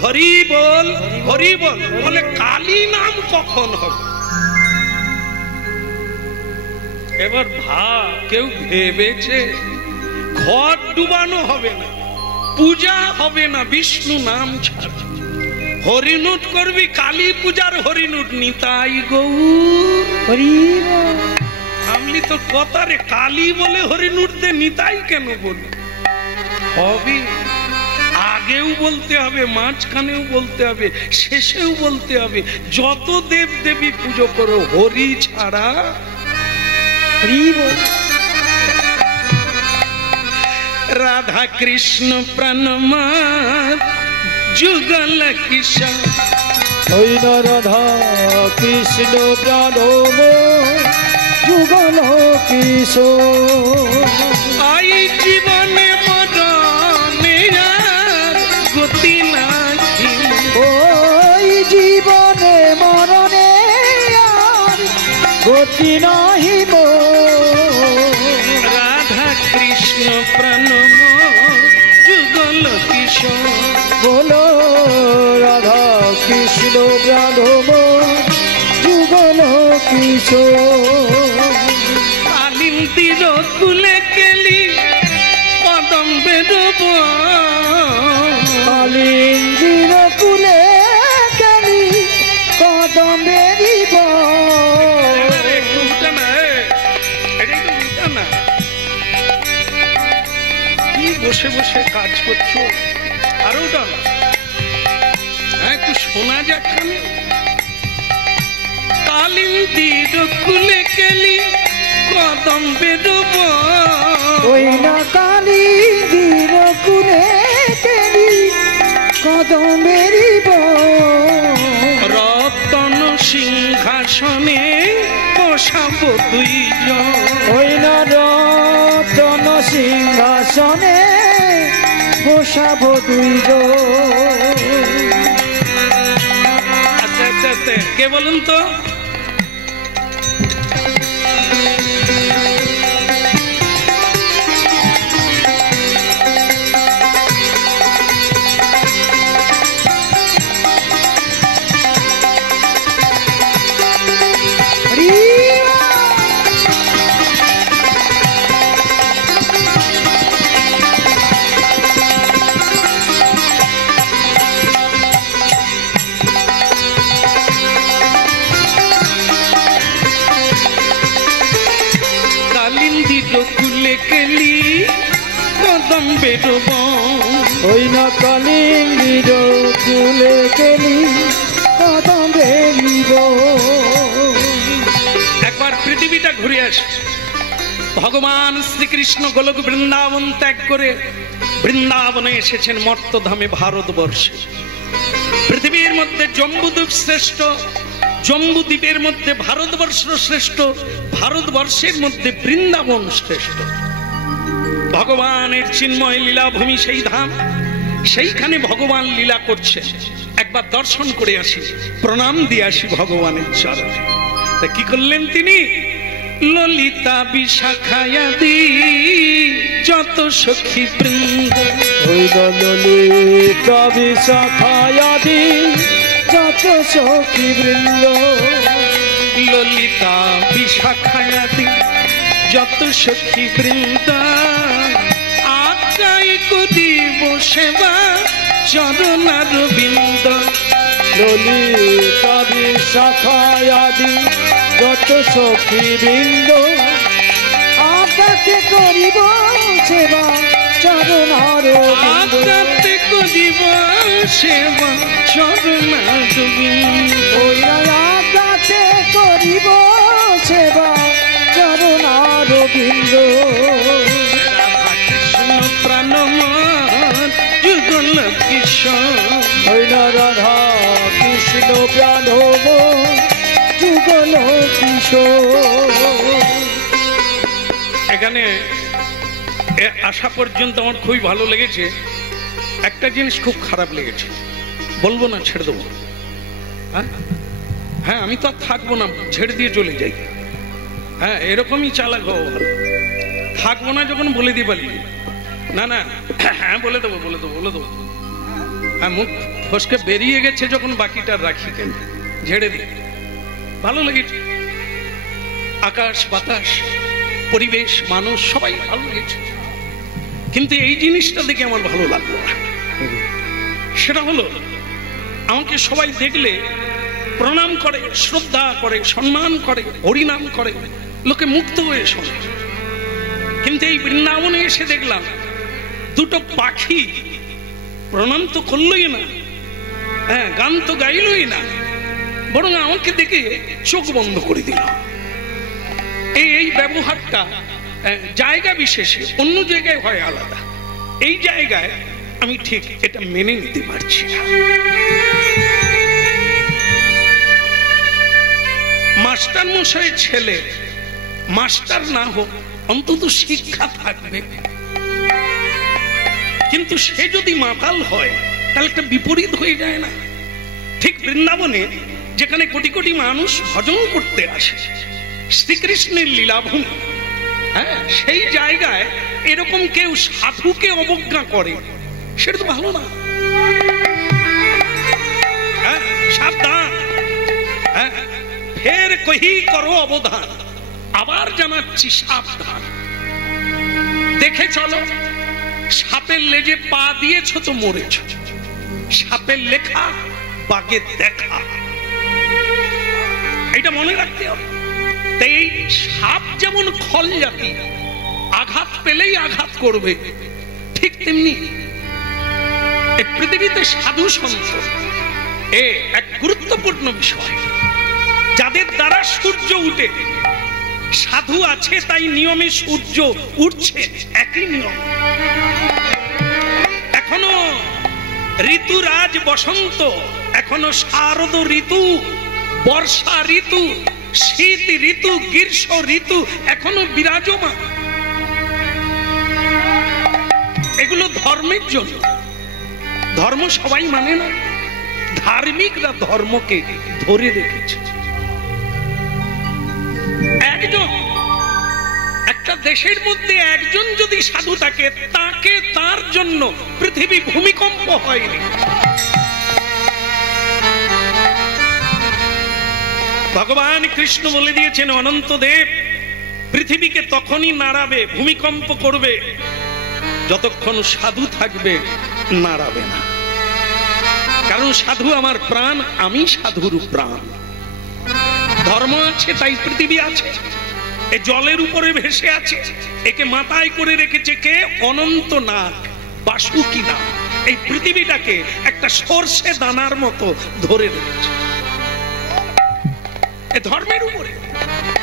হরি বল হরি বল। বলে কালী নাম কখন হবে? এবার ভাব, কেউ ভেবেছে ঘর ডুবানো হবে না, পূজা হবে না বিষ্ণু নাম ছাড়া, হরিনুট করবি, কালী পূজার হরিনুট, নিতাই গৌর হরি। আমলি তো কথা রে, কালী বলে হরিনুট দে, নিতাই কেন বলি? হবে, আগেও বলতে হবে, মাঝখানেও বলতে হবে, শেষেও বলতে হবে। যত দেব দেবী পুজো করো, হরি ছাড়া হরি বল। রাধা কৃষ্ণ প্রণমাত যুগল কিশোর, ওই রাধা কৃষ্ণ প্রাণম যুগল কিশোর। আই জীবনে মরণে গতি নাহি, গতি নাহি রাধা কৃষ্ণ প্রণম যুগল কিশোর বলো রাধা কৃষ্ণ প্রাণম যুগল কিশোর কালিন্দির কুলে কেলি কদম্বের কালিন্দির কুলে কেলি কদম্বেরি বসে বসে কাজ করছো আরো ডাল একটু শোনা যাক কালিন্দির কুলে কেলি কদম্বের ওই না কালিন্দির কুলে কেলি কদম্বেরি রতন সিংহাসনে বসাবো দুইজন ওই না রতন সিংহাসনে বসাবো দুইজন আচ্ছা আচ্ছা আচ্ছা কে বলুন তো ওই না কালিন্দির কুলে কেলি কদম্বেরি একবার পৃথিবীটা ঘুরে আসে ভগবান শ্রীকৃষ্ণ গোলক বৃন্দাবন ত্যাগ করে বৃন্দাবনে এসেছেন মর্তধামে ভারতবর্ষে পৃথিবীর মধ্যে জম্বুদ্বীপ শ্রেষ্ঠ জম্বুদ্বীপের মধ্যে ভারতবর্ষ শ্রেষ্ঠ ভারতবর্ষের মধ্যে বৃন্দাবন শ্রেষ্ঠ ভগবানের চিন্ময় লীলাভূমি সেই ধাম সেইখানে ভগবান লীলা করছে একবার দর্শন করে আসি প্রণাম দিয়ে আসি ভগবানের চরণে তা কি করলেন তিনি ললিতা বিশাখায়াদি যত সখী বৃন্দ ওই ললিতা বিশাখায়াদি যত সখী বৃন্দ ললিতা বিশাখায়াদি যত সখী বৃন্দ আকাই করিব সেবা চরণার বিন্দ ললিতা বিশাখায়াদি যত সখী বৃন্দ আকাতে করিব সেবা চরণার আকাতে করিব সেবা চরণার বিন্দ আকাতে করিব সেবা চরণার বিন্দ রাধা কৃষ্ণ প্রাণমন যুগল কিশোর রাধা কৃষ্ণ প্রাণমন যুগল কিশোর এখানে আসা পর্যন্ত আমার খুবই ভালো লেগেছে একটা জিনিস খুব খারাপ লেগেছে বলবো না ছেড়ে দেবো হ্যাঁ আমি তো আর থাকবো না ছেড়ে দিয়ে চলে যাই হ্যাঁ এরকমই চালাক হওয়া ভালো থাকবো না যখন বলে দিয়ে পারি না না হ্যাঁ বলে দেবো হ্যাঁ মুখ ফসকে বেরিয়ে গেছে যখন বাকিটা রাখি কেন ঝেড়ে দিই ভালো লেগেছে আকাশ বাতাস পরিবেশ মানুষ সবাই ভালো লেগেছে কিন্তু এই জিনিসটা দেখে আমার ভালো লাগলো না সেটা হলো আমাকে সবাই দেখলে প্রণাম করে শ্রদ্ধা করে সম্মান করে হরিনাম করে লোকে মুক্ত হয়ে শোনে কিন্তু এই বৃন্দাবনে এসে দেখলাম দুটো পাখি প্রণাম তো করলই না হ্যাঁ গান তো গাইলই না বরং আমাকে দেখে চোখ বন্ধ করে দিল এই ব্যবহারটা জায়গা বিশেষে অন্য জায়গায় হয় আলাদা এই জায়গায় আমি ঠিক এটা মেনে নিতে পারছি না মাস্টার মশাইয়ের ছেলে মাস্টার না হোক অন্তত শিক্ষা থাকবে কিন্তু সে যদি মাতাল হয় তাহলে একটা বিপরীত হয়ে যায় না ঠিক বৃন্দাবনে যেখানে কোটি কোটি মানুষ ভজন করতে আসে শ্রীকৃষ্ণের লীলাভূমি, হ্যাঁ, সেই জায়গায় এরকম কেউ সাধুকে অবজ্ঞা করে, সেটা তো ভালো না। হ্যাঁ, সাবধান। হ্যাঁ, ফের কহি করো অবধান, আবার জানাচ্ছি সাবধান। দেখে চলো, সাপের লেজে পা দিয়েছ তো মরেছ। সাপের লেখা বাঘের দেখা, এটা মনে রাখতে হবে। তাই এই সাপ যেমন খল জাতি, আঘাত পেলেই আঘাত করবে, ঠিক তেমনি এই পৃথিবীতে সাধু সন্ত এক গুরুত্বপূর্ণ বিষয়, যাদের দ্বারা সূর্য উঠে। সাধু আছে তাই নিয়মে সূর্য উঠছে, একই নিয়ম। এখনো ঋতুরাজ বসন্ত, এখনো শারদ ঋতু, বর্ষা ঋতু, শীত ঋতু, গ্রীষ্ম ঋতু এখনো বিরাজমান। এগুলো ধর্মের জন্য। ধর্ম সবাই মানে না, ধার্মিকরা ধর্মকে ধরে রেখেছে। একটা দেশের মধ্যে একজন যদি সাধু থাকে, তাকে তার জন্য পৃথিবী ভূমিকম্প হয়নি। ভগবান কৃষ্ণ বলে দিয়েছেন, অনন্তদেব পৃথিবীকে তখনই নাড়াবে, ভূমিকম্প করবে, যতক্ষণ সাধু থাকবে নাড়াবে না। কারণ সাধু আমার প্রাণ, আমি সাধুর প্রাণ। ধর্ম আছে তাই পৃথিবী আছে। এই জলের উপরে ভেসে আছে, একে মাথায় করে রেখেছে কে? অনন্ত নাগ, বাসুকি নাগ। এই পৃথিবীটাকে একটা সর্ষে দানার মতো ধরে রেখেছে এই ধর্মের উপরে।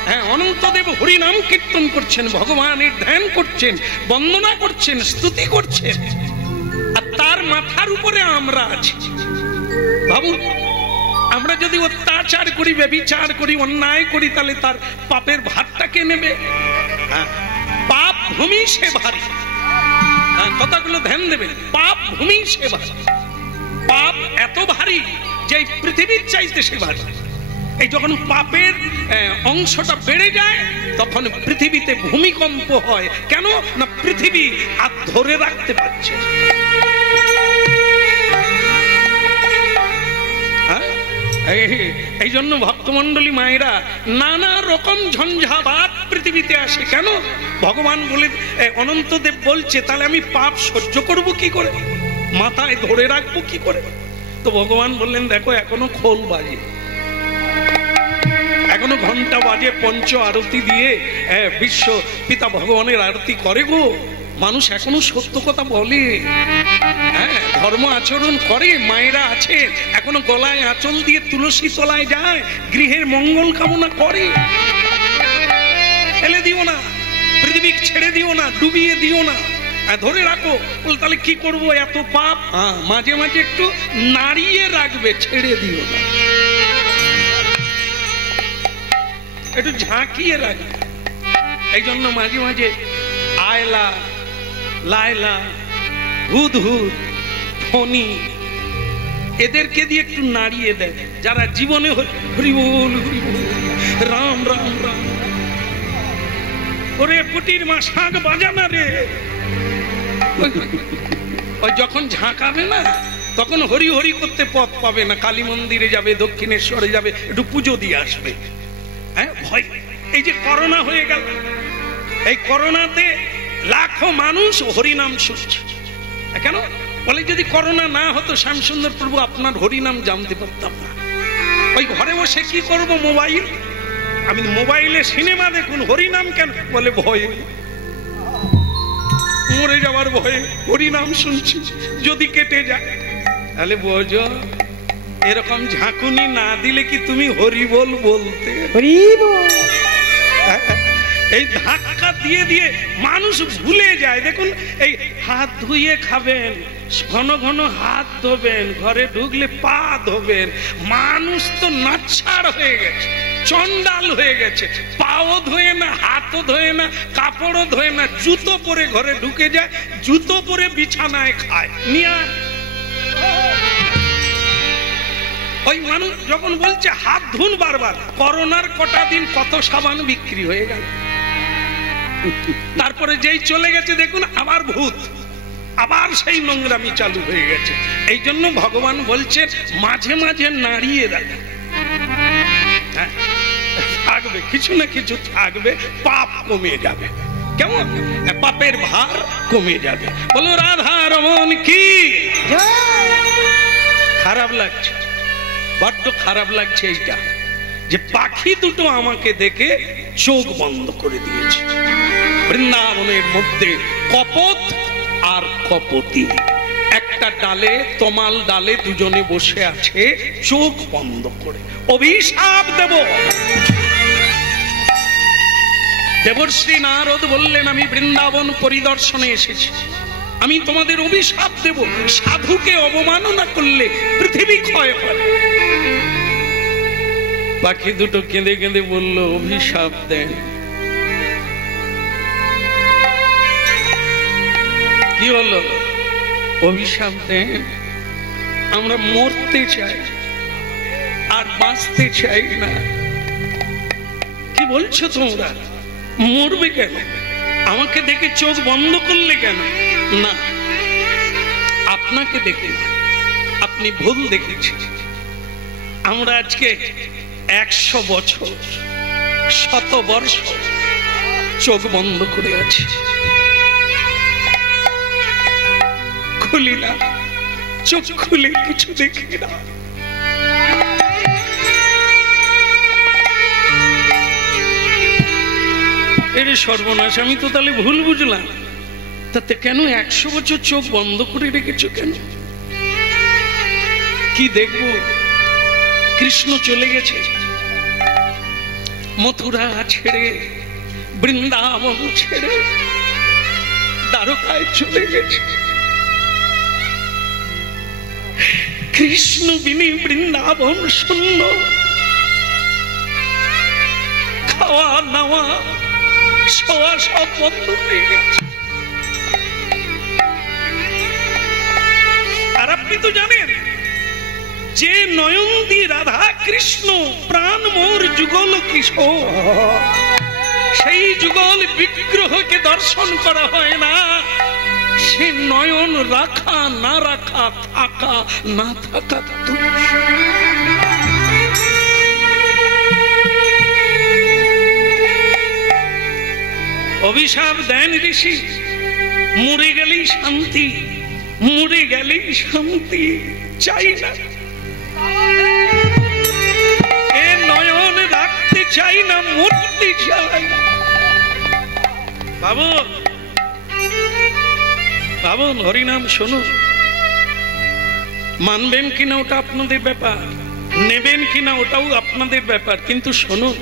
হ্যাঁ, অনন্তদেব হরিনাম কীর্তন করছেন, ভগবানের ধ্যান করছেন, বন্দনা করছেন, স্তুতি করছেন, আর তার মাথার উপরে আমরা আছি। ভাবুন, আমরা যদি অত্যাচার করি, ব্যভিচার করি, অন্যায় করি, তাহলে তার পাপের ভারটা কে নেবে? পাপ ভূমি সে ভারী। কথাগুলো ধ্যান দেবেন, পাপ ভূমি সে ভারী। পাপ এত ভারী যে পৃথিবীর চাইতে সে ভারী। এই যখন পাপের অংশটা বেড়ে যায়, তখন পৃথিবীতে ভূমিকম্প হয়। কেন না? পৃথিবী আর ধরে রাখতে পারছে। এই জন্য ভক্তমন্ডলী মায়েরা নানা রকম ঝঞ্ঝাবাত পৃথিবীতে আসে। কেন? ভগবান বলে, অনন্তদেব বলছে, তাহলে আমি পাপ সহ্য করব কি করে, মাথায় ধরে রাখবো কি করে? তো ভগবান বললেন, দেখো এখনো খোল বাজে, এখনো ঘন্টা বাজে, পঞ্চ আরতি দিয়ে বিশ্ব পিতা ভগবানের আরতি করে গো। মানুষ এখনো সত্য কথা বলে, হ্যাঁ, ধর্ম আচরণ করে। মায়েরা আছে এখনো গলায় আঁচল দিয়ে তুলসী তলায় যায়, গৃহের মঙ্গল কামনা করে। ফেলে দিও না, পৃথিবী ছেড়ে দিও না, ডুবিয়ে দিও না, ধরে রাখো। বল তাহলে কি করবো? এত পাপ, মাঝে মাঝে একটু নাড়িয়ে রাখবে, ছেড়ে দিও না, একটু ঝাঁকিয়ে রাখবে। এই জন্য মাঝে মাঝে আয়লা, লায়লা, হুদহুদ, ফণি এদেরকে দিয়ে একটু নাড়িয়ে দেয়। যারা জীবনে হরি বল হরি বল, রাম রাম রাম, ওরে পুটির মা শাঁখ বাজানা রে। ওই যখন ঝাঁকাবে না, তখন হরি হরি করতে পথ পাবে না। কালী মন্দিরে যাবে, দক্ষিণেশ্বরে যাবে, একটু পুজো দিয়ে আসবে। হ্যাঁ, ভয়। এই যে করোনা হয়ে গেল, এই করোনাতে লাখো মানুষ হরিনাম শুনছে। কেন? বলে যদি করোনা না হতো শ্যামসুন্দর প্রভু আপনার হরিনাম জানতে পারতাম না। ওই ঘরে বসে কি করব? মোবাইল, আমি মোবাইলে সিনেমা দেখুন, হরিনাম কেন? বলে ভয়ে, মরে যাওয়ার ভয়ে হরিনাম শুনছি, যদি কেটে যায়। তাহলে বোঝো, এরকম ঝাঁকুনি না দিলে কি তুমি হরি বল বলতে? এই ধাক্কা দিয়ে দিয়ে মানুষ ভুলে যায়। দেখুন, এই হাত ধুয়ে খাবেন, ঘন ঘন হাত ধোবেন, ঘরে ঢুকলে পা ধোবেন। মানুষ তো নাচ্ছাড় হয়ে গেছে, চন্ডাল হয়ে গেছে, পাও ধোয়ে না, হাতও ধোয়ে না, কাপড়ও ধোয়ে না, জুতো পরে ঘরে ঢুকে যায়, জুতো পরে বিছানায় খায়। নিয়ে ওই মানুষ যখন বলছে হাত ধুন বারবার, করোনার কটা দিন কত সাবান বিক্রি হয়ে গেল, তারপরে যেই চলে গেছে দেখুন আবার ভূত, আবার সেই নোংরামি চালু হয়ে গেছে। এই জন্য ভগবান বলছেন মাঝে মাঝে নাড়িয়ে রাখা, থাকবে কিছু না কিছু থাকবে, পাপ কমে যাবে। কেমন? পাপের ভার কমে যাবে। বলো রাধা রমন কি। খারাপ লাগছে, বড্ড খারাপ লাগছে এইটা, যে পাখি দুটো আমাকে দেখে চোখ বন্ধ করে দিয়েছে। বৃন্দাবনের মধ্যে কপত আর কপতি একটা ডালে, তমাল ডালে দুজনে বসে আছে চোখ বন্ধ করে। অভিশাপ দেব। দেবশ্রী নারদ বললেন আমি বৃন্দাবন পরিদর্শনে এসেছি, আমি তোমাদের অভিশাপ দেব, সাধুকে অবমাননা করলে পৃথিবী ক্ষয় হয়। পাখি দুটো কেঁদে কেঁদে বলল অভিশাপ দেন। কি হলো? অভিশাপ দেন, আমরা মরতে চাই আর বাঁচতে চাই না। কি বলছো তোমরা? মরবে কেন? আমাকে দেখে চোখ বন্ধ করলে কেন? না, আপনাকে দেখে আপনি ভুল দেখেছেন। আমরা আজকে 100 বছর, 100 বর্ষ চোখ বন্ধ করে আছি, খুলি না, চোখ খুলে কিছু দেখি না। এর সর্বনাশ, আমি তো তাহলে ভুল বুঝলাম। তাতে কেন 100 বছর চোখ বন্ধ করে রেখেছো কেন? কি দেখবো? কৃষ্ণ চলে গেছে মথুরা ছেড়ে, বৃন্দাবন ছেড়ে দ্বারকায় চলে গেছে। কৃষ্ণ বিনে বৃন্দাবন শূন্য, খাওয়া নাওয়া শোয়া সব বন্ধ হয়ে গেছে। আর আপনি তো জানেন যে নয়ন দিয়ে রাধা কৃষ্ণ প্রাণ মোর যুগল কিশোর, সেই যুগল বিগ্রহকে দর্শন করা হয় না। সে নয়ন রাখা না রাখা, থাকা না থাকা। অভিশাপ দেন ঋষি, মরে গেলেই শান্তি, মরে গেলেই শান্তি চাই না। এ নয়ন রাখতে চাই না, মরতে চাই। ভাবুন, ভাবুন, হরিনাম শুনুন। মানবেন কিনা ওটা আপনাদের ব্যাপার, নেবেন কিনা ওটাও আপনাদের ব্যাপার, কিন্তু শুনুন,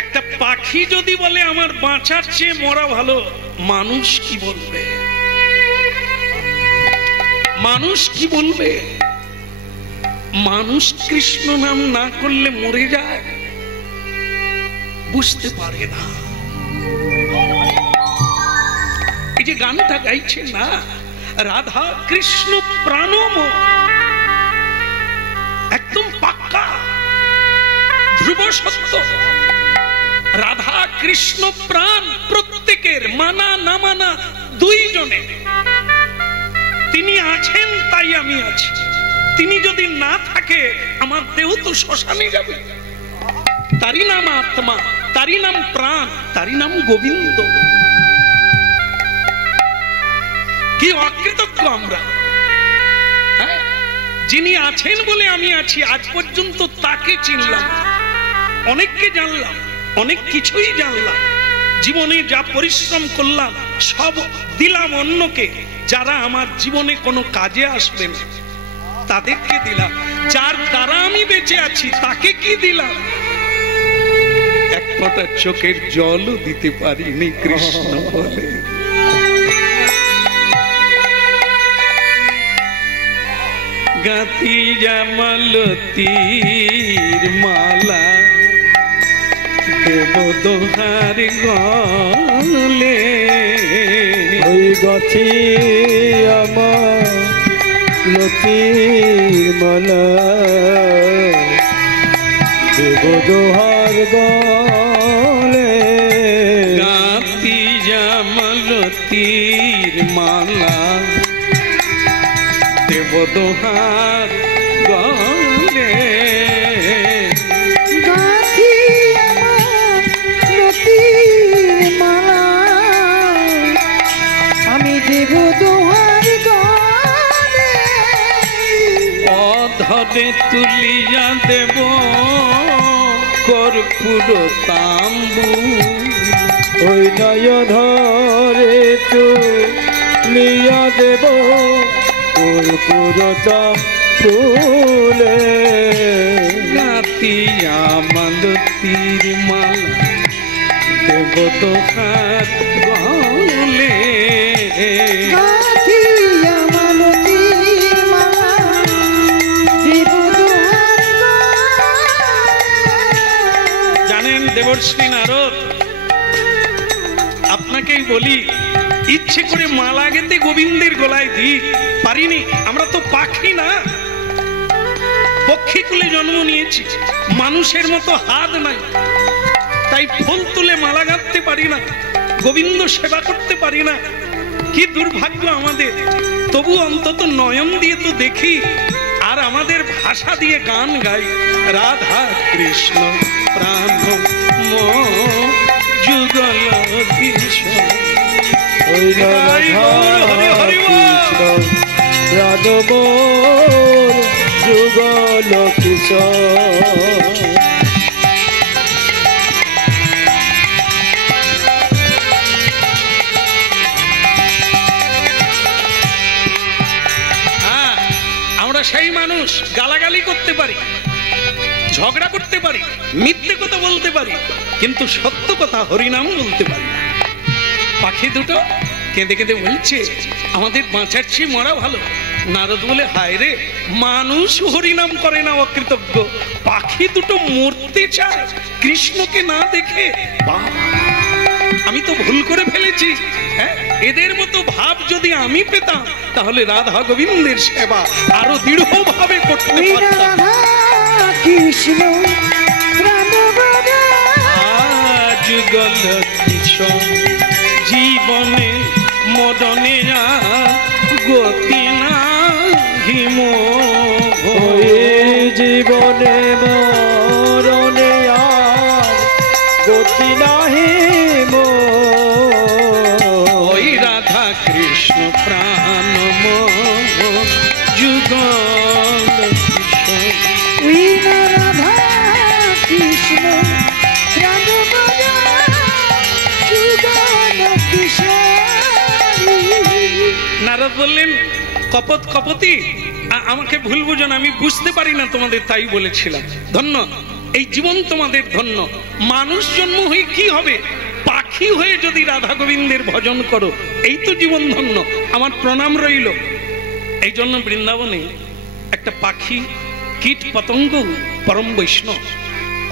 একটা পাখি যদি বলে আমার বাঁচার চেয়ে মরা ভালো, মানুষ কি বলবে? মানুষ কি বলবে? মানুষ কৃষ্ণ নাম না করলে মরে যায়, বুঝতে পারে না। এই যে গানটা গাইছে না, রাধা কৃষ্ণ প্রাণম, একদম পাক্কা ধ্রুব সত্য। রাধা কৃষ্ণ প্রাণ প্রত্যেকের, মানা না মানা দুইজনে। তিনি আছেন তাই আমি আছি, তিনি যদি না থাকে আমার দেহ তো শ্মশানে যাবে। তারই নাম আত্মা, তারই নাম প্রাণ, তারই নাম গোবিন্দ। কি অকৃতজ্ঞ আমরা! যিনি আছেন বলে আমি আছি, আজ পর্যন্ত তাকে চিনলাম, অনেককে জানলাম, অনেক কিছুই জানলাম, জীবনে যা পরিশ্রম করলাম সব দিলাম অন্যকে, যারা আমার জীবনে কোনো কাজে আসবে না তাদেরকে দিলাম। যার দ্বারা আমি বেঁচে আছি তাকে কি দিলাম? এক ফোঁটা চোখের জলও দিতে পারিনি কৃষ্ণ বলে। গাতি জামালতির মালা দেব দোহার গলে, ওই গাছি আমার লতির মালা দেব দোহার গলে গাতি জামলতির মালা দেব দোহার গলে গাঁথি আমার লতির মালা আমি দেব দোহার গলে অধরে তুলিয়া দেব কর্পূর তাম্বু ওই নয় ধরে তু লিয়া দেব কর্পূরতা ফুলে গাতিয়া মালতীর মালা দেব দোহার গলে গাঁথি আমার লতির মালা দেব দোহার গলে জানেন দেবর্ষি নারদ, আপনাকেই বলি, ইচ্ছে করে মালা গেতে গোবিন্দের গলায় দিই পারিনি। আমরা তো পাখি না, পক্ষী কুলে জন্ম নিয়েছি, মানুষের মতো হাত নাই, তাই ফুল তুলে মালা গাঁথতে পারি না, গোবিন্দ সেবা করতে পারি না। কি দুর্ভাগ্য আমাদের। তবু অন্তত নয়ন দিয়ে তো দেখি, আর আমাদের ভাষা দিয়ে গান গাই। রাধা কৃষ্ণ প্রাণ যুগল কিশোর। ওই হরি হরি কৃষ্ণ রাধবর যুগল কিশোর। হ্যাঁ, আমরা সেই মানুষ, গালাগালি করতে পারি, ঝগড়া করতে পারি, মিথ্যে কথা বলতে পারি, কিন্তু সত্য কথা হরিনাম বলতে পারি না। পাখি দুটো কেঁদে কেঁদে বলছে আমাদের বাঁচার চেয়ে মরা ভালো। নারদ বলে, হায় রে, মানুষ হরিনাম করে না, অকৃতজ্ঞ। পাখি দুটো মরতে চায় কৃষ্ণকে না দেখে। বাবা, আমি তো ভুল করে ফেলেছি। হ্যাঁ, এদের মতো ভাব যদি আমি পেতাম, তাহলে রাধা গোবিন্দের সেবা আরো দৃঢ়ভাবে করতে পারতাম। রাধা কৃষ্ণ প্রাণবরা আজ গল কিশোর জীবনে মরণে গতি নাহি মোর। ওই জীবনে মরণে আর গতি নাহি মোর। ওই রাধা কৃষ্ণ প্রাণ যুগল কিশোর। ওই রাধা কৃষ্ণ প্রাণবরা যুগল কিশোরী। নারদ বললেন, কপত কপতি, আমাকে ভুল বুঝো না, আমি বুঝতে পারি না তোমাদের, তাই বলেছিলাম। ধন্য, এই জীবন তোমাদের ধন্য। মানুষ জন্ম হয়ে কি হবে? পাখি হয়ে যদি রাধা গোবিন্দের ভজন করো, এই তো জীবন ধন্য। আমার প্রণাম রইল। এই জন্য বৃন্দাবনে একটা পাখি, কীট পতঙ্গ পরম বৈষ্ণব,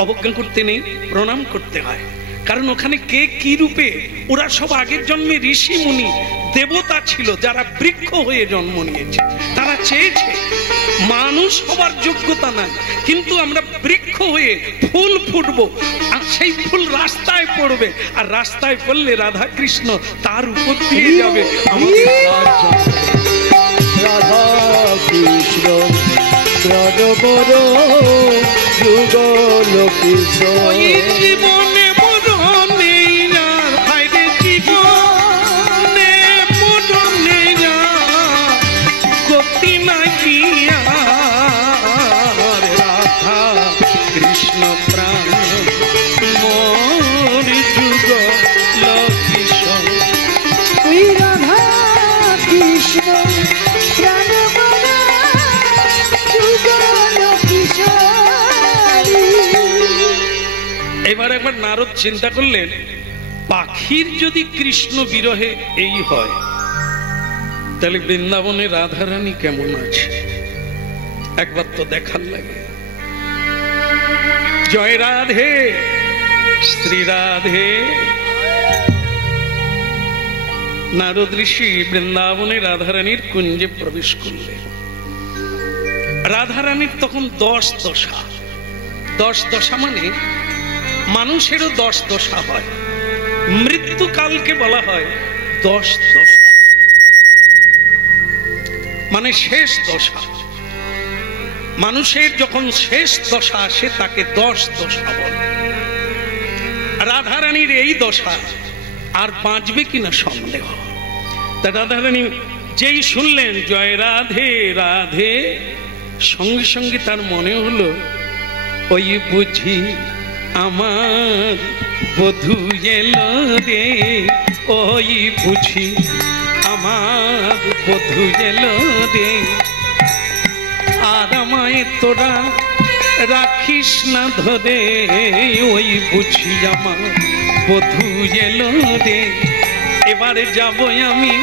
অবজ্ঞা করতে নেই, প্রণাম করতে হয়। কারণ ওখানে কে কি রূপে, ওরা সব আগের জন্মে ঋষি মুনি দেবতা ছিল, যারা বৃক্ষ হয়ে জন্ম নিয়েছে। তারা চেয়েছে মানুষ হবার যোগ্যতা নাই, কিন্তু আমরা বৃক্ষ হয়ে ফুল ফুটবো, আর সেই ফুল রাস্তায় পড়বে, আর রাস্তায় পড়লে রাধা কৃষ্ণ তার উপর দিয়ে যাবে আমাদের রাজ্য। রাধা কৃষ্ণ প্রাণবর যুগল কিশোর। ওই জীবনে মরণে যার, হায়রে জীবনে মরণে যার গতি নাহি আর। রাধা কৃষ্ণ প্রাণ মোর যুগল কিশোর। ওই রাধা কৃষ্ণ প্রাণবরা যুগল কিশোরী। এবার একবার নারদ চিন্তা করলেন, পাখির যদি কৃষ্ণ বিরহে এই হয়, তাহলে বৃন্দাবনে রাধারানী কেমন আছে একবার তো দেখার লাগে। জয় রাধে শ্রী রাধে। নারদ ঋষি বৃন্দাবনে রাধারানীর কুঞ্জে প্রবেশ করলেন। রাধারানীর তখন 10 দশা। 10 দশা মানে মানুষেরও 10 দশা হয়, মৃত্যুকালকে বলা হয় 10 দশা, মানে শেষ দশা। মানুষের যখন শেষ দশা আসে তাকে 10 দশা বলে। রাধারানীর এই দশা আর বাঁচবে কিনা সন্দেহ। তা রাধারানী যেই শুনলেন জয় রাধে রাধে, সঙ্গে সঙ্গে তার মনে হলো ওই বুঝি আমার বধূ এলো রে, ওই বুঝি আমার বধূ এলো রে, আর আমায় তোরা রাখিস না ধরে, ওই বুঝি আমার বধূ এলো রে। এবারে যাব আমি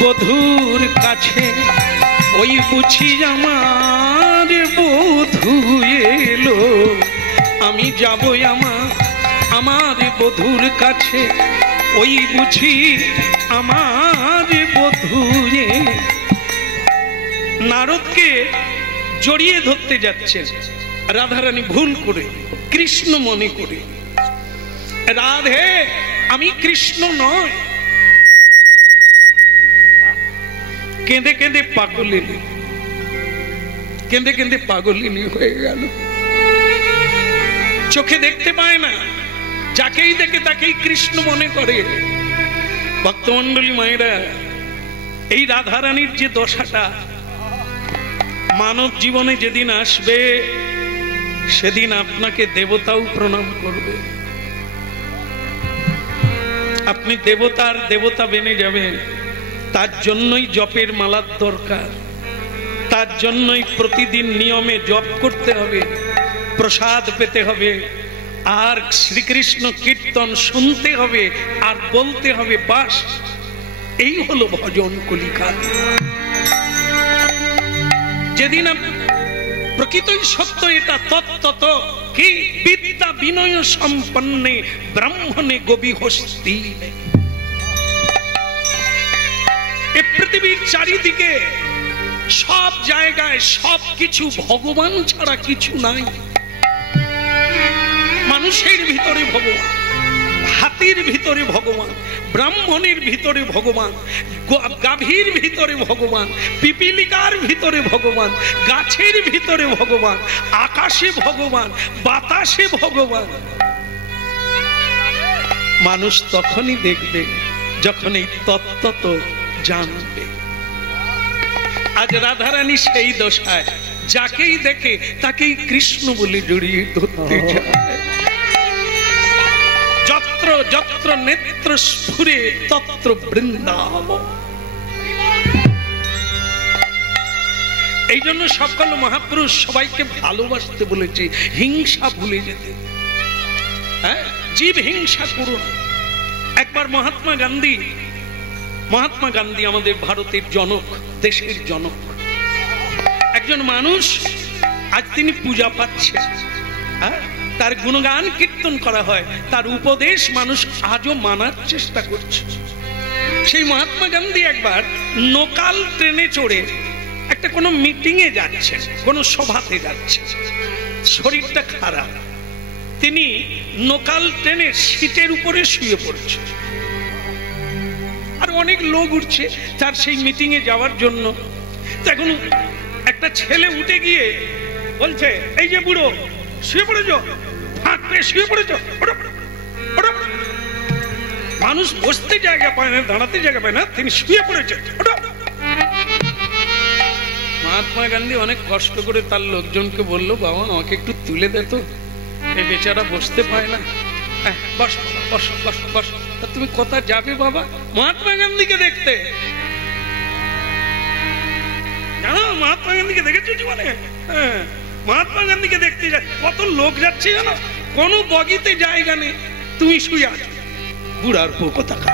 বধূর কাছে, ওই বুঝি আমার বধূ এলো। আমি যাব আমার বধূর কাছে, ওই বুঝি আমার বধূ। নারদকে জড়িয়ে ধরতে যাচ্ছেন রাধারানী ভুল করে, কৃষ্ণ মনে করে। রাধে আমি কৃষ্ণ নয়। কেঁদে কেঁদে পাগলিনী, কেঁদে কেঁদে পাগলিনী হয়ে গেল। চোখে দেখতে পায় না, যাকেই দেখে তাকেই কৃষ্ণ মনে করে। ভক্তমণ্ডলী মায়েরা, এই রাধারানীর যে দশাটা মানব জীবনে যেদিন আসবে, সেদিন আপনাকে দেবতাও প্রণাম করবে। আপনি দেবতার দেবতা বেনে যাবেন। তার জন্যই জপের মালার দরকার, তার জন্যই প্রতিদিন নিয়মে জপ করতে হবে, প্রসাদ পেতে হবে, আর শ্রীকৃষ্ণ কীর্তন শুনতে হবে আর বলতে হবে। বাস এই হলো ভজন কলিকাল। যেদিন প্রকৃতই সত্য এটা তত্ত্বত কি বিদ্যা বিনয় সম্পন্নে ব্রাহ্মণে গোবিহস্তি। এ পৃথিবীর চারিদিকে সব জায়গায় সব কিছু ভগবান ছাড়া কিছু নাই। মানুষের ভিতরে ভগবান, হাতির ভিতরে ভগবান, ব্রাহ্মণের ভিতরে ভগবান, গাভীর ভিতরে ভগবান, পিপিলিকার ভিতরে ভগবান, গাছের ভিতরে ভগবান, আকাশে ভগবান, বাতাসে ভগবান। মানুষ তখনই দেখবে যখন এই তত্ত্ব জানবে। আজ রাধারানী সেই দশায়, যাকেই দেখে তাকেই কৃষ্ণ বলে জড়িয়ে ধরতে চায়। যত্র যত্র নেত্র স্ফুরে তত্র বৃন্দাবন। এই জন্য সকল মহাপুরুষ সবাইকে ভালোবাসতে বলেছে, হিংসা ভুলে যেতে। হ্যাঁ, জীব হিংসা করুন। একবার মহাত্মা গান্ধী আমাদের ভারতের জনক, দেশের জনক, একজন মানুষ। আজ তিনি পূজা পাচ্ছেন, তার গুণগান কীর্তন করা হয়, তার উপদেশ মানুষ আজও মানার চেষ্টা করছে। সেই মহাত্মা গান্ধী একবার লোকাল ট্রেনে চড়ে একটা কোনো মিটিং এ যাচ্ছে, কোনো সভাতে যাচ্ছে, শরীরটা খারাপ। তিনি লোকাল ট্রেনের সিটের উপরে শুয়ে পড়ছে, আর অনেক লোক উঠছে তার সেই মিটিং এ যাওয়ার জন্য। এখন একটা ছেলে উঠে গিয়ে বলছে, এই যে বুড়ো, শুয়ে পড়েছ, শুয়ে পড়েছ। মানুষ বসতে জায়গা পায় না, দাঁড়াতে জায়গা পায় না, তিনি শুয়ে পড়েছে। মহাত্মা গান্ধী অনেক কষ্ট করে তার লোকজনকে বলল, বাবা আমাকে একটু তুলে দে তো, এই বেচারা বসতে পায় না। বস বস বস বস। তুমি কোথা যাবে বাবা? মহাত্মা গান্ধীকে দেখতে। জানো মহাত্মা গান্ধীকে দেখেছো জীবনে? হ্যাঁ, মহাত্মা গান্ধীকে দেখতে যায় কত লোক যাচ্ছে জানো, কোনো বগিতে জায়গা নেই, তুমি শুয়ে আছো। বুড়ার পোকোতাকা।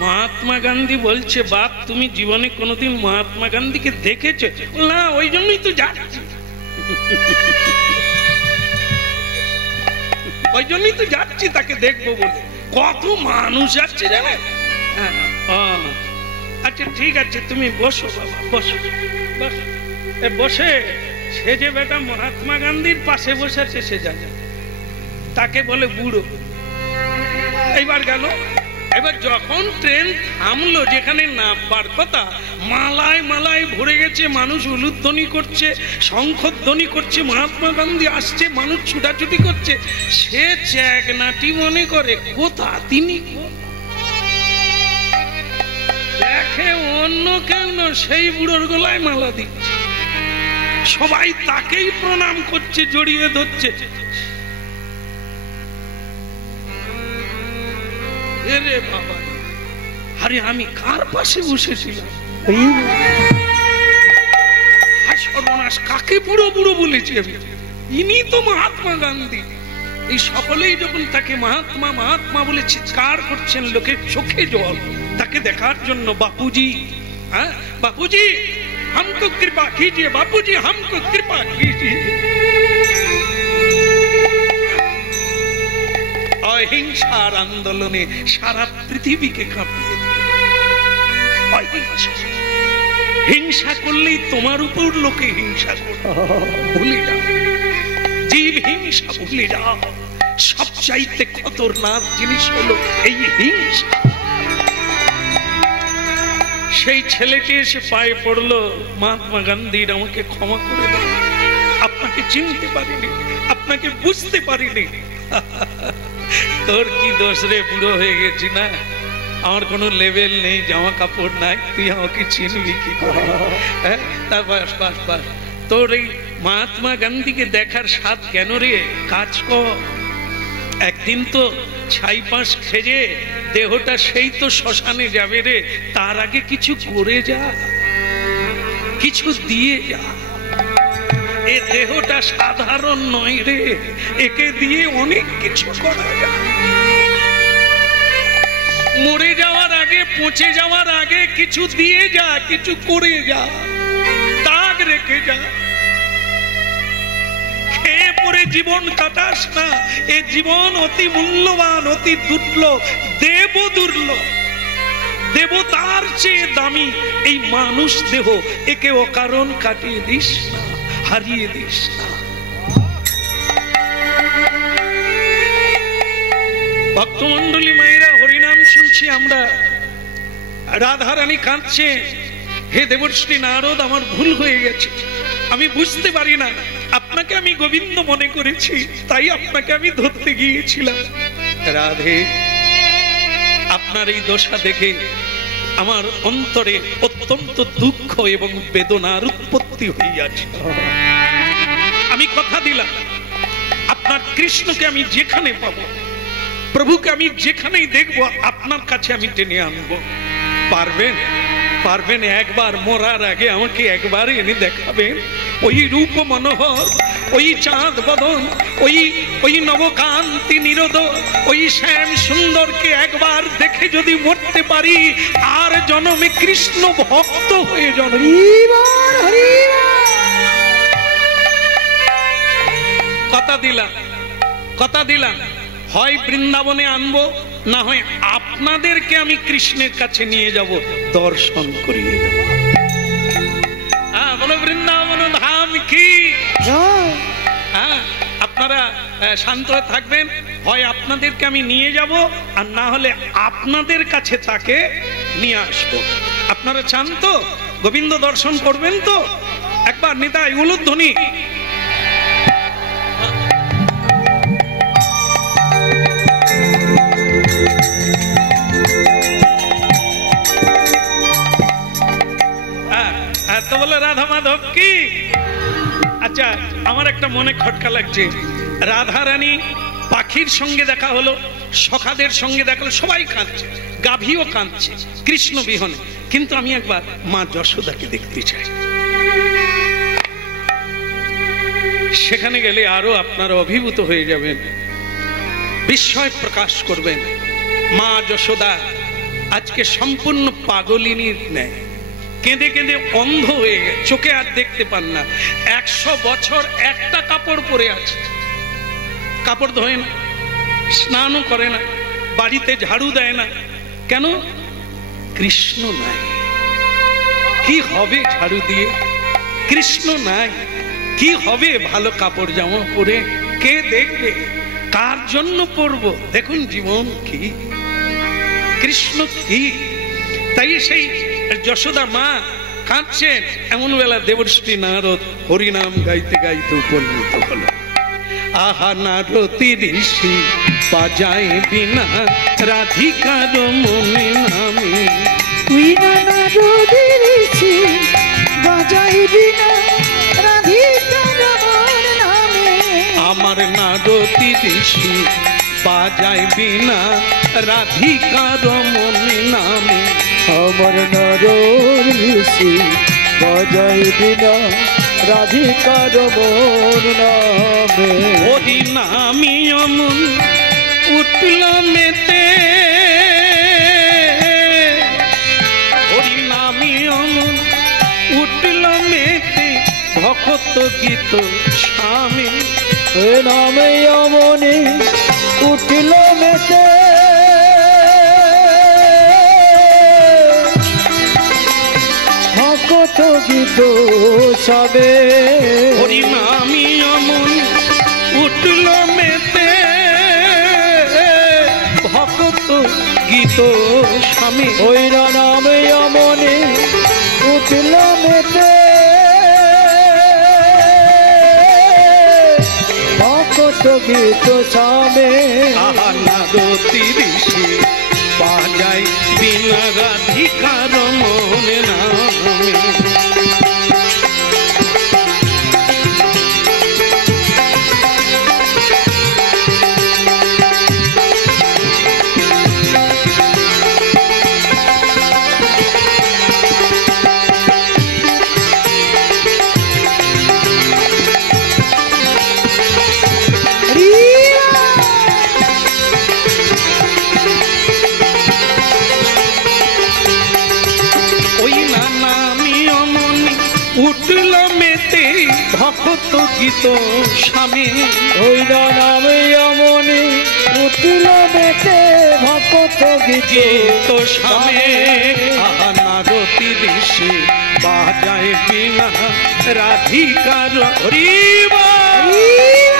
মহাত্মা গান্ধী বলছে, বাপ তুমি জীবনে কোনোদিন মহাত্মা গান্ধীকে দেখেছো? না, ওই জন্যই তো যাচ্ছি, ওই জন্যই তো যাচ্ছি তাকে দেখবো বলে। কত মানুষ যাচ্ছে জানেন? আচ্ছা ঠিক আছে, তুমি বসো বাবা, বসো বসো। বসে সে যে বেটা মহাত্মা গান্ধীর পাশে বসেছে সে জানে, তাকে বলে বুড়ো। এইবার গেল, এবার যখন ট্রেন থামলো যেখানে নামবার কথা, মালায় মালায় ভরে গেছে, মানুষ উলুধ্বনি করছে, শঙ্খধ্বনি করছে, মহাত্মা গান্ধী আসছে, মানুষ ছুটাছুটি করছে। সে চ্যাগনাটি মনে করে কোথা তিনি, দেখে অন্য কেউ না, সেই বুড়োর গলায় মালা দিচ্ছে, সবাই তাকেই প্রণাম করছে, জড়িয়ে ধরছে। এরে বাবা, আরে আমি কার পাশে বসেছিলাম? সর্বনাশ, কাকে বুড়ো বুড়ো বলেছি আমি? ইনি তো মহাত্মা গান্ধী। এই সকলেই যখন তাকে মহাত্মা মহাত্মা বলে চিৎকার করছেন, লোকের চোখে জল তাকে দেখার জন্য। বাপুজি, হ্যাঁ বাপুজি हमको कृपा कीजिए, बापूजी हमको कृपा कीजिए। অহিংসার আন্দোলনে সারা পৃথিবীকে কাঁপিয়ে দিল। হিংসা করলেই তোমার উপর লোকে হিংসা করবে, ভুলে যাও। জীব হিংসা ভুলে যাও। সবচাইতে খতরনাক জিনিস হলো এই হিংসা। সেই ছেলেটি এসে পায়ে পড়লো, মহাত্মা গান্ধীর আমাকে ক্ষমা করে দেন, আপনাকে চিনতে পারিনি, আপনাকে বুঝতে পারিনি। তোর কি দোষ রে, বুড়ো হয়ে গেছি না, আমার কোনো লেভেল নেই, জামা কাপড় নাই, তুই আমাকে চিনবি কি করে? তা বাস বাস বাস, তোর এই মহাত্মা গান্ধীকে দেখার স্বাদ কেন রে? কাজ কর, একদিন তো ছাই পাঁশ খেয়ে দেহটা সেই তো শ্মশানে যাবে রে, তার আগে কিছু করে যা, কিছু দিয়ে যা। এ দেহটা সাধারণ নয় রে, একে দিয়ে অনেক কিছু করা যায়। মরে যাওয়ার আগে, পচে যাওয়ার আগে কিছু দিয়ে যা, কিছু করে যা, দাগ রেখে যা। খেয়ে পরে জীবন কাটাস না, এ জীবন অতি মূল্যবান, অতি দুর্লভ, দেব দুর্লভ, দেবতার চেয়ে দামি এই মানুষ দেহ, একে অকারণ কাটিয়ে দিস না, হারিয়ে দিস না। ভক্তমন্ডলী মায়েরা, হরিনাম শুনছি আমরা, রাধারানী কাঁদছে, হে দেবর্ষী নারদ, আমার ভুল হয়ে গেছে, আমি বুঝতে পারি না, আপনাকে আমি গোবিন্দ মনে করেছি, তাই আপনাকে আমি ধরতে গিয়েছিলাম। রাধে, আপনার এই দশা দেখে আমার অন্তরে অত্যন্ত দুঃখ এবং বেদনার উৎপত্তি হইয়াছে। আমি কথা দিলাম, আপনার কৃষ্ণকে আমি যেখানে পাবো, প্রভুকে আমি যেখানেই দেখবো, আপনার কাছে আমি টেনে আনবো। পারবেন? পারবেন? একবার মরার আগে আমাকে একবার এনে দেখাবেন ওই রূপ মনোহর, ওই চাঁদ বদন, ওই নবকান্তি নিরোদ, ওই শ্যাম সুন্দরকে একবার দেখে যদি মরতে পারি, আর জন্মে কৃষ্ণ ভক্ত হয়ে জন্ম। কথা দিলাম, কথা দিলাম, হয় বৃন্দাবনে আনবো, না হয় আপনাদেরকে আমি কৃষ্ণের কাছে নিয়ে যাব, দর্শন করিয়ে দেব। হ্যাঁ, বলো বৃন্দাবন ধাম কি। হ্যাঁ, আপনারা শান্ত হয়ে থাকবেন, হয় আপনাদেরকে আমি নিয়ে যাব, আর না হলে আপনাদের কাছে তাকে নিয়ে আসবো। আপনারা চান তো গোবিন্দ দর্শন করবেন তো? একবার নিতাই উলুধ্বনি। তো বলে রাধা মাধব কি। আচ্ছা, আমার একটা মনে খটকা লাগছে, রাধা রানী পাখির সঙ্গে দেখা হলো, সখাদের সঙ্গে দেখা হলো, সবাই কাঁদছে, গাভীও কাঁদছে কৃষ্ণ বিহনে, কিন্তু আমি একবার মা যশোদাকে দেখতে চাই। সেখানে গেলে আরো আপনারা অভিভূত হয়ে যাবেন, বিস্ময় প্রকাশ করবেন। মা যশোদা আজকে সম্পূর্ণ পাগলিনীর ন্যায় কেঁদে কেঁদে অন্ধ হয়ে গেছে, চোখে আর দেখতে পান না। 100 বছর একটা কাপড় পরে আছে, কাপড় ধোয় না, স্নানও করে না, বাড়িতে ঝাড়ু দেয় না। কেন? কৃষ্ণ নাই। কি হবে ঝাড়ু দিয়ে? কৃষ্ণ নাই, কি হবে ভালো কাপড় জামা পরে? কে দেখবে? কার জন্য পরবো? দেখুন জীবন কি, কৃষ্ণ কি। তাই সেই যশোদা মা কাঁদছেন। এমন বেলা দেবশ্রী নারদ হরিনাম গাইতে গাইতে উপনীত হলো। আহা নারতি ঋষি বাজায় বিনা রাধিকার মনে নামে। উইনা নারদি ঋষি বাজাই বিনা রাধিকার মন নামে। আমার নারতি ঋষি বাজায় বিনা রাধিকার মনে নামে। আমার নরর ঋষি বাজাই বিনা রাধিকার মন নামে। হরি নামি অমন উঠল মেতে, হরি নামি অমন উঠল মেতে, ভক্ত গীত স্বামী। এ নামে অমনি উঠিল মেতে, ভক্ত গীত সবে। হরি নামি অমন উঠল মেতে, ভক্ত গীত স্বামী। ওই নামে অমনি উঠিল মেতে, ভক্ত গীত সবে। আহা নারতি ঋষি বাজায় বিনা রাধিকার মনে নামে। উঠল মেতে, ভক্ত গীত স্বামী। ওই নামে অমনি উঠিল মেতে, ভক্ত গীত স্বামী। আহা নারতি ঋষি বাজায় বিনা রাধিকার। হরি বল।